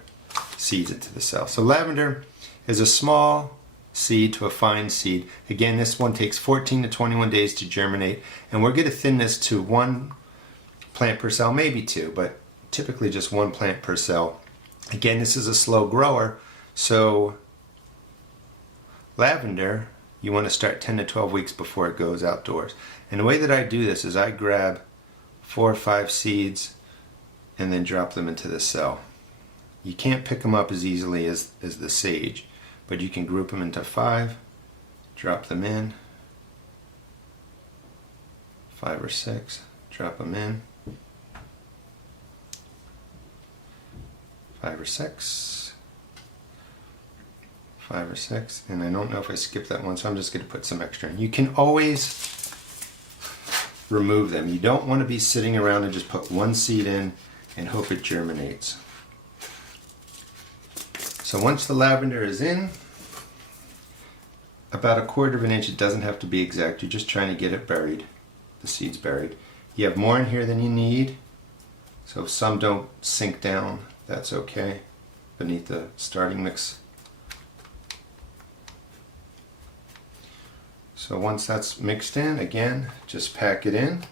seeds into the cell. So lavender is a small seed to a fine seed. Again, this one takes 14 to 21 days to germinate, and we're going to thin this to 1 plant per cell, maybe 2, but typically just 1 plant per cell. Again, this is a slow grower, so lavender, you want to start 10 to 12 weeks before it goes outdoors. And the way that I do this is I grab 4 or 5 seeds and then drop them into the cell. You can't pick them up as easily as the sage, but you can group them into 5, drop them in, 5 or 6, drop them in, 5 or 6, 5 or 6, and I don't know if I skipped that one, so I'm just going to put some extra in. You can always remove them. You don't want to be sitting around and just put 1 seed in and hope it germinates. So once the lavender is in, about 1/4 of an inch, it doesn't have to be exact, you're just trying to get it buried, the seeds buried. You have more in here than you need, so if some don't sink down, that's okay, beneath the starting mix. So once that's mixed in, again, just pack it in.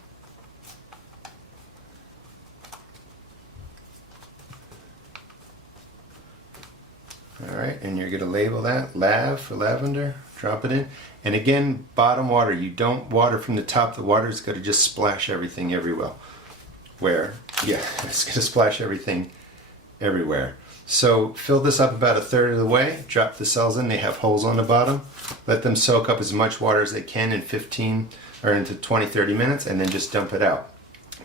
Alright, and you're going to label that Lav for lavender, drop it in. And again, bottom water, you don't water from the top, the water's going to just splash everything everywhere. It's going to splash everything everywhere. So fill this up about 1/3 of the way, drop the cells in, they have holes on the bottom. Let them soak up as much water as they can in 15 or into 20-30 minutes, and then just dump it out.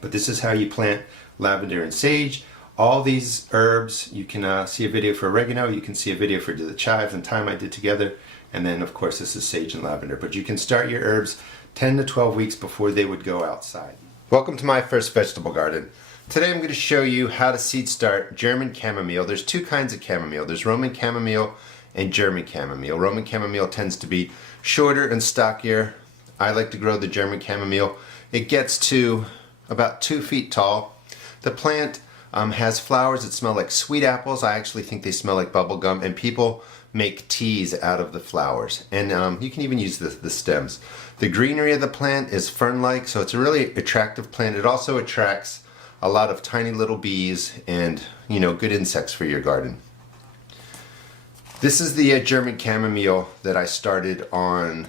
But this is how you plant lavender and sage. All these herbs, you can see a video for oregano, you can see a video for the chives and thyme I did together, and then of course this is sage and lavender. But you can start your herbs 10 to 12 weeks before they would go outside. Welcome to my first vegetable garden. Today I'm going to show you how to seed start German chamomile. There's 2 kinds of chamomile. There's Roman chamomile and German chamomile. Roman chamomile tends to be shorter and stockier. I like to grow the German chamomile. It gets to about 2 feet tall. The plant has flowers that smell like sweet apples. I actually think they smell like bubble gum, and people make teas out of the flowers. And you can even use the stems. The greenery of the plant is fern-like, so it's a really attractive plant. It also attracts a lot of tiny little bees and, good insects for your garden. This is the German chamomile that I started on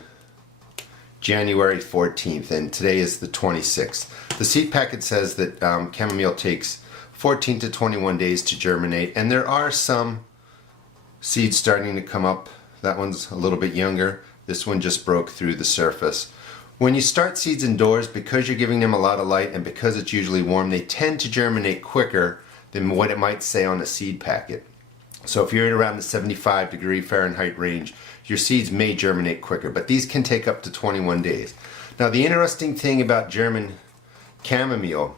January 14th, and today is the 26th. The seed packet says that chamomile takes 14 to 21 days to germinate, and there are some seeds starting to come up. That one's a little bit younger. This one just broke through the surface. When you start seeds indoors, because you're giving them a lot of light and because it's usually warm, they tend to germinate quicker than what it might say on a seed packet. So if you're at around the 75-degree Fahrenheit range, your seeds may germinate quicker, but these can take up to 21 days. Now, the interesting thing about German chamomile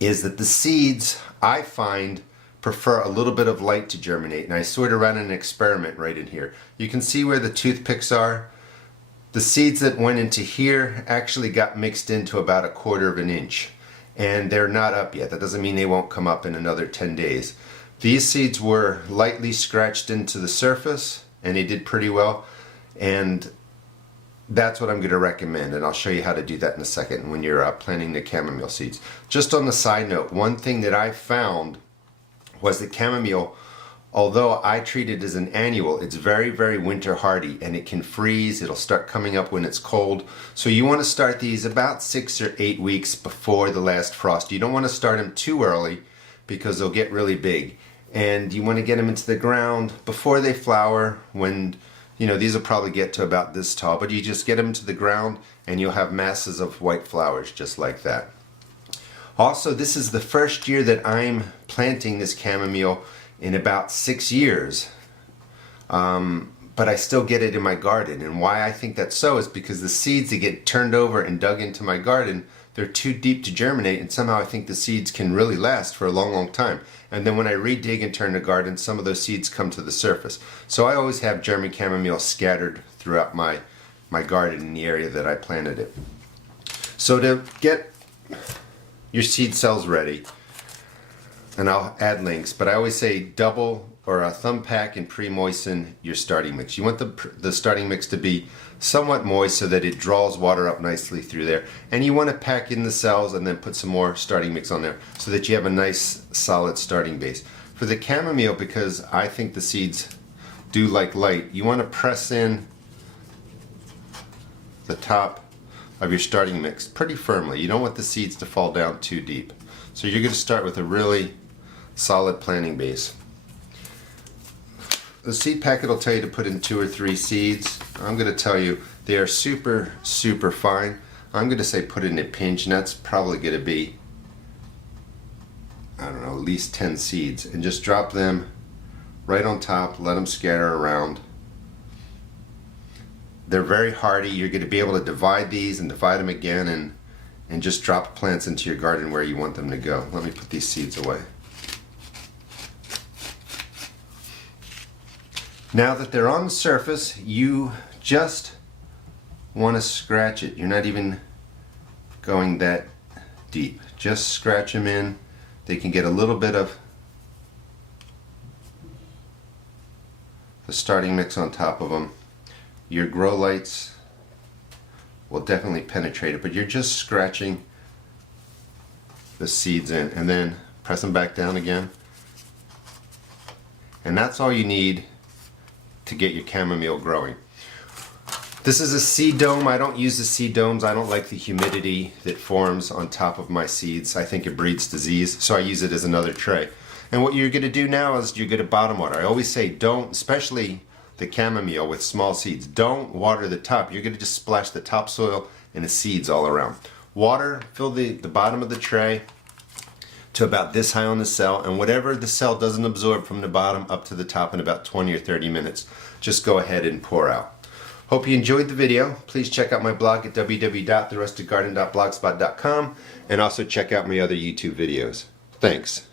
is that the seeds, I find, prefer a little bit of light to germinate, and I sort of ran an experiment right in here. You can see where the toothpicks are. The seeds that went into here actually got mixed into about 1/4 of an inch, and they're not up yet. That doesn't mean they won't come up in another 10 days. These seeds were lightly scratched into the surface, and they did pretty well, and that's what I'm going to recommend, and I'll show you how to do that in a second when you're planting the chamomile seeds. Just on the side note, one thing that I found was that chamomile, although I treat it as an annual, it's very, very winter hardy, and it can freeze. It'll start coming up when it's cold. So you want to start these about 6 or 8 weeks before the last frost. You don't want to start them too early because they'll get really big. And you want to get them into the ground before they flower. When, you know, these will probably get to about this tall, but you just get them into the ground and you'll have masses of white flowers just like that. Also, this is the first year that I'm planting this chamomile in about 6 years, but I still get it in my garden. And why I think that's so is because the seeds that get turned over and dug into my garden, they're too deep to germinate, and somehow I think the seeds can really last for a long, long time. And then when I redig and turn the garden, some of those seeds come to the surface. So I always have German chamomile scattered throughout my garden in the area that I planted it. So to get your seed cells ready, and I'll add links, but I always say double or a thumb pack and pre-moisten your starting mix. You want the starting mix to be somewhat moist so that it draws water up nicely through there. And you want to pack in the cells and then put some more starting mix on there so that you have a nice solid starting base. For the chamomile, because I think the seeds do like light, you want to press in the top of your starting mix pretty firmly. You don't want the seeds to fall down too deep. So you're going to start with a really solid planting base. The seed packet will tell you to put in 2 or 3 seeds. I'm going to tell you they are super, super fine. I'm going to say put in a pinch, and that's probably going to be, I don't know, at least 10 seeds. And just drop them right on top, let them scatter around. They're very hardy. You're going to be able to divide these and divide them again and just drop plants into your garden where you want them to go. Let me put these seeds away. Now that they're on the surface, you just want to scratch it. You're not even going that deep. Just scratch them in. They can get a little bit of the starting mix on top of them. Your grow lights will definitely penetrate it, but you're just scratching the seeds in and then press them back down again. And that's all you need to get your chamomile growing. This is a seed dome. I don't use the seed domes. I don't like the humidity that forms on top of my seeds. I think it breeds disease, so I use it as another tray. And what you're going to do now is you're going to bottom water. I always say don't, especially the chamomile with small seeds, don't water the top. You're going to just splash the topsoil and the seeds all around. Water, fill the bottom of the tray to about this high on the cell, and whatever the cell doesn't absorb from the bottom up to the top in about 20 or 30 minutes, just go ahead and pour out. Hope you enjoyed the video. Please check out my blog at www.therustedgarden.blogspot.com and also check out my other YouTube videos. Thanks.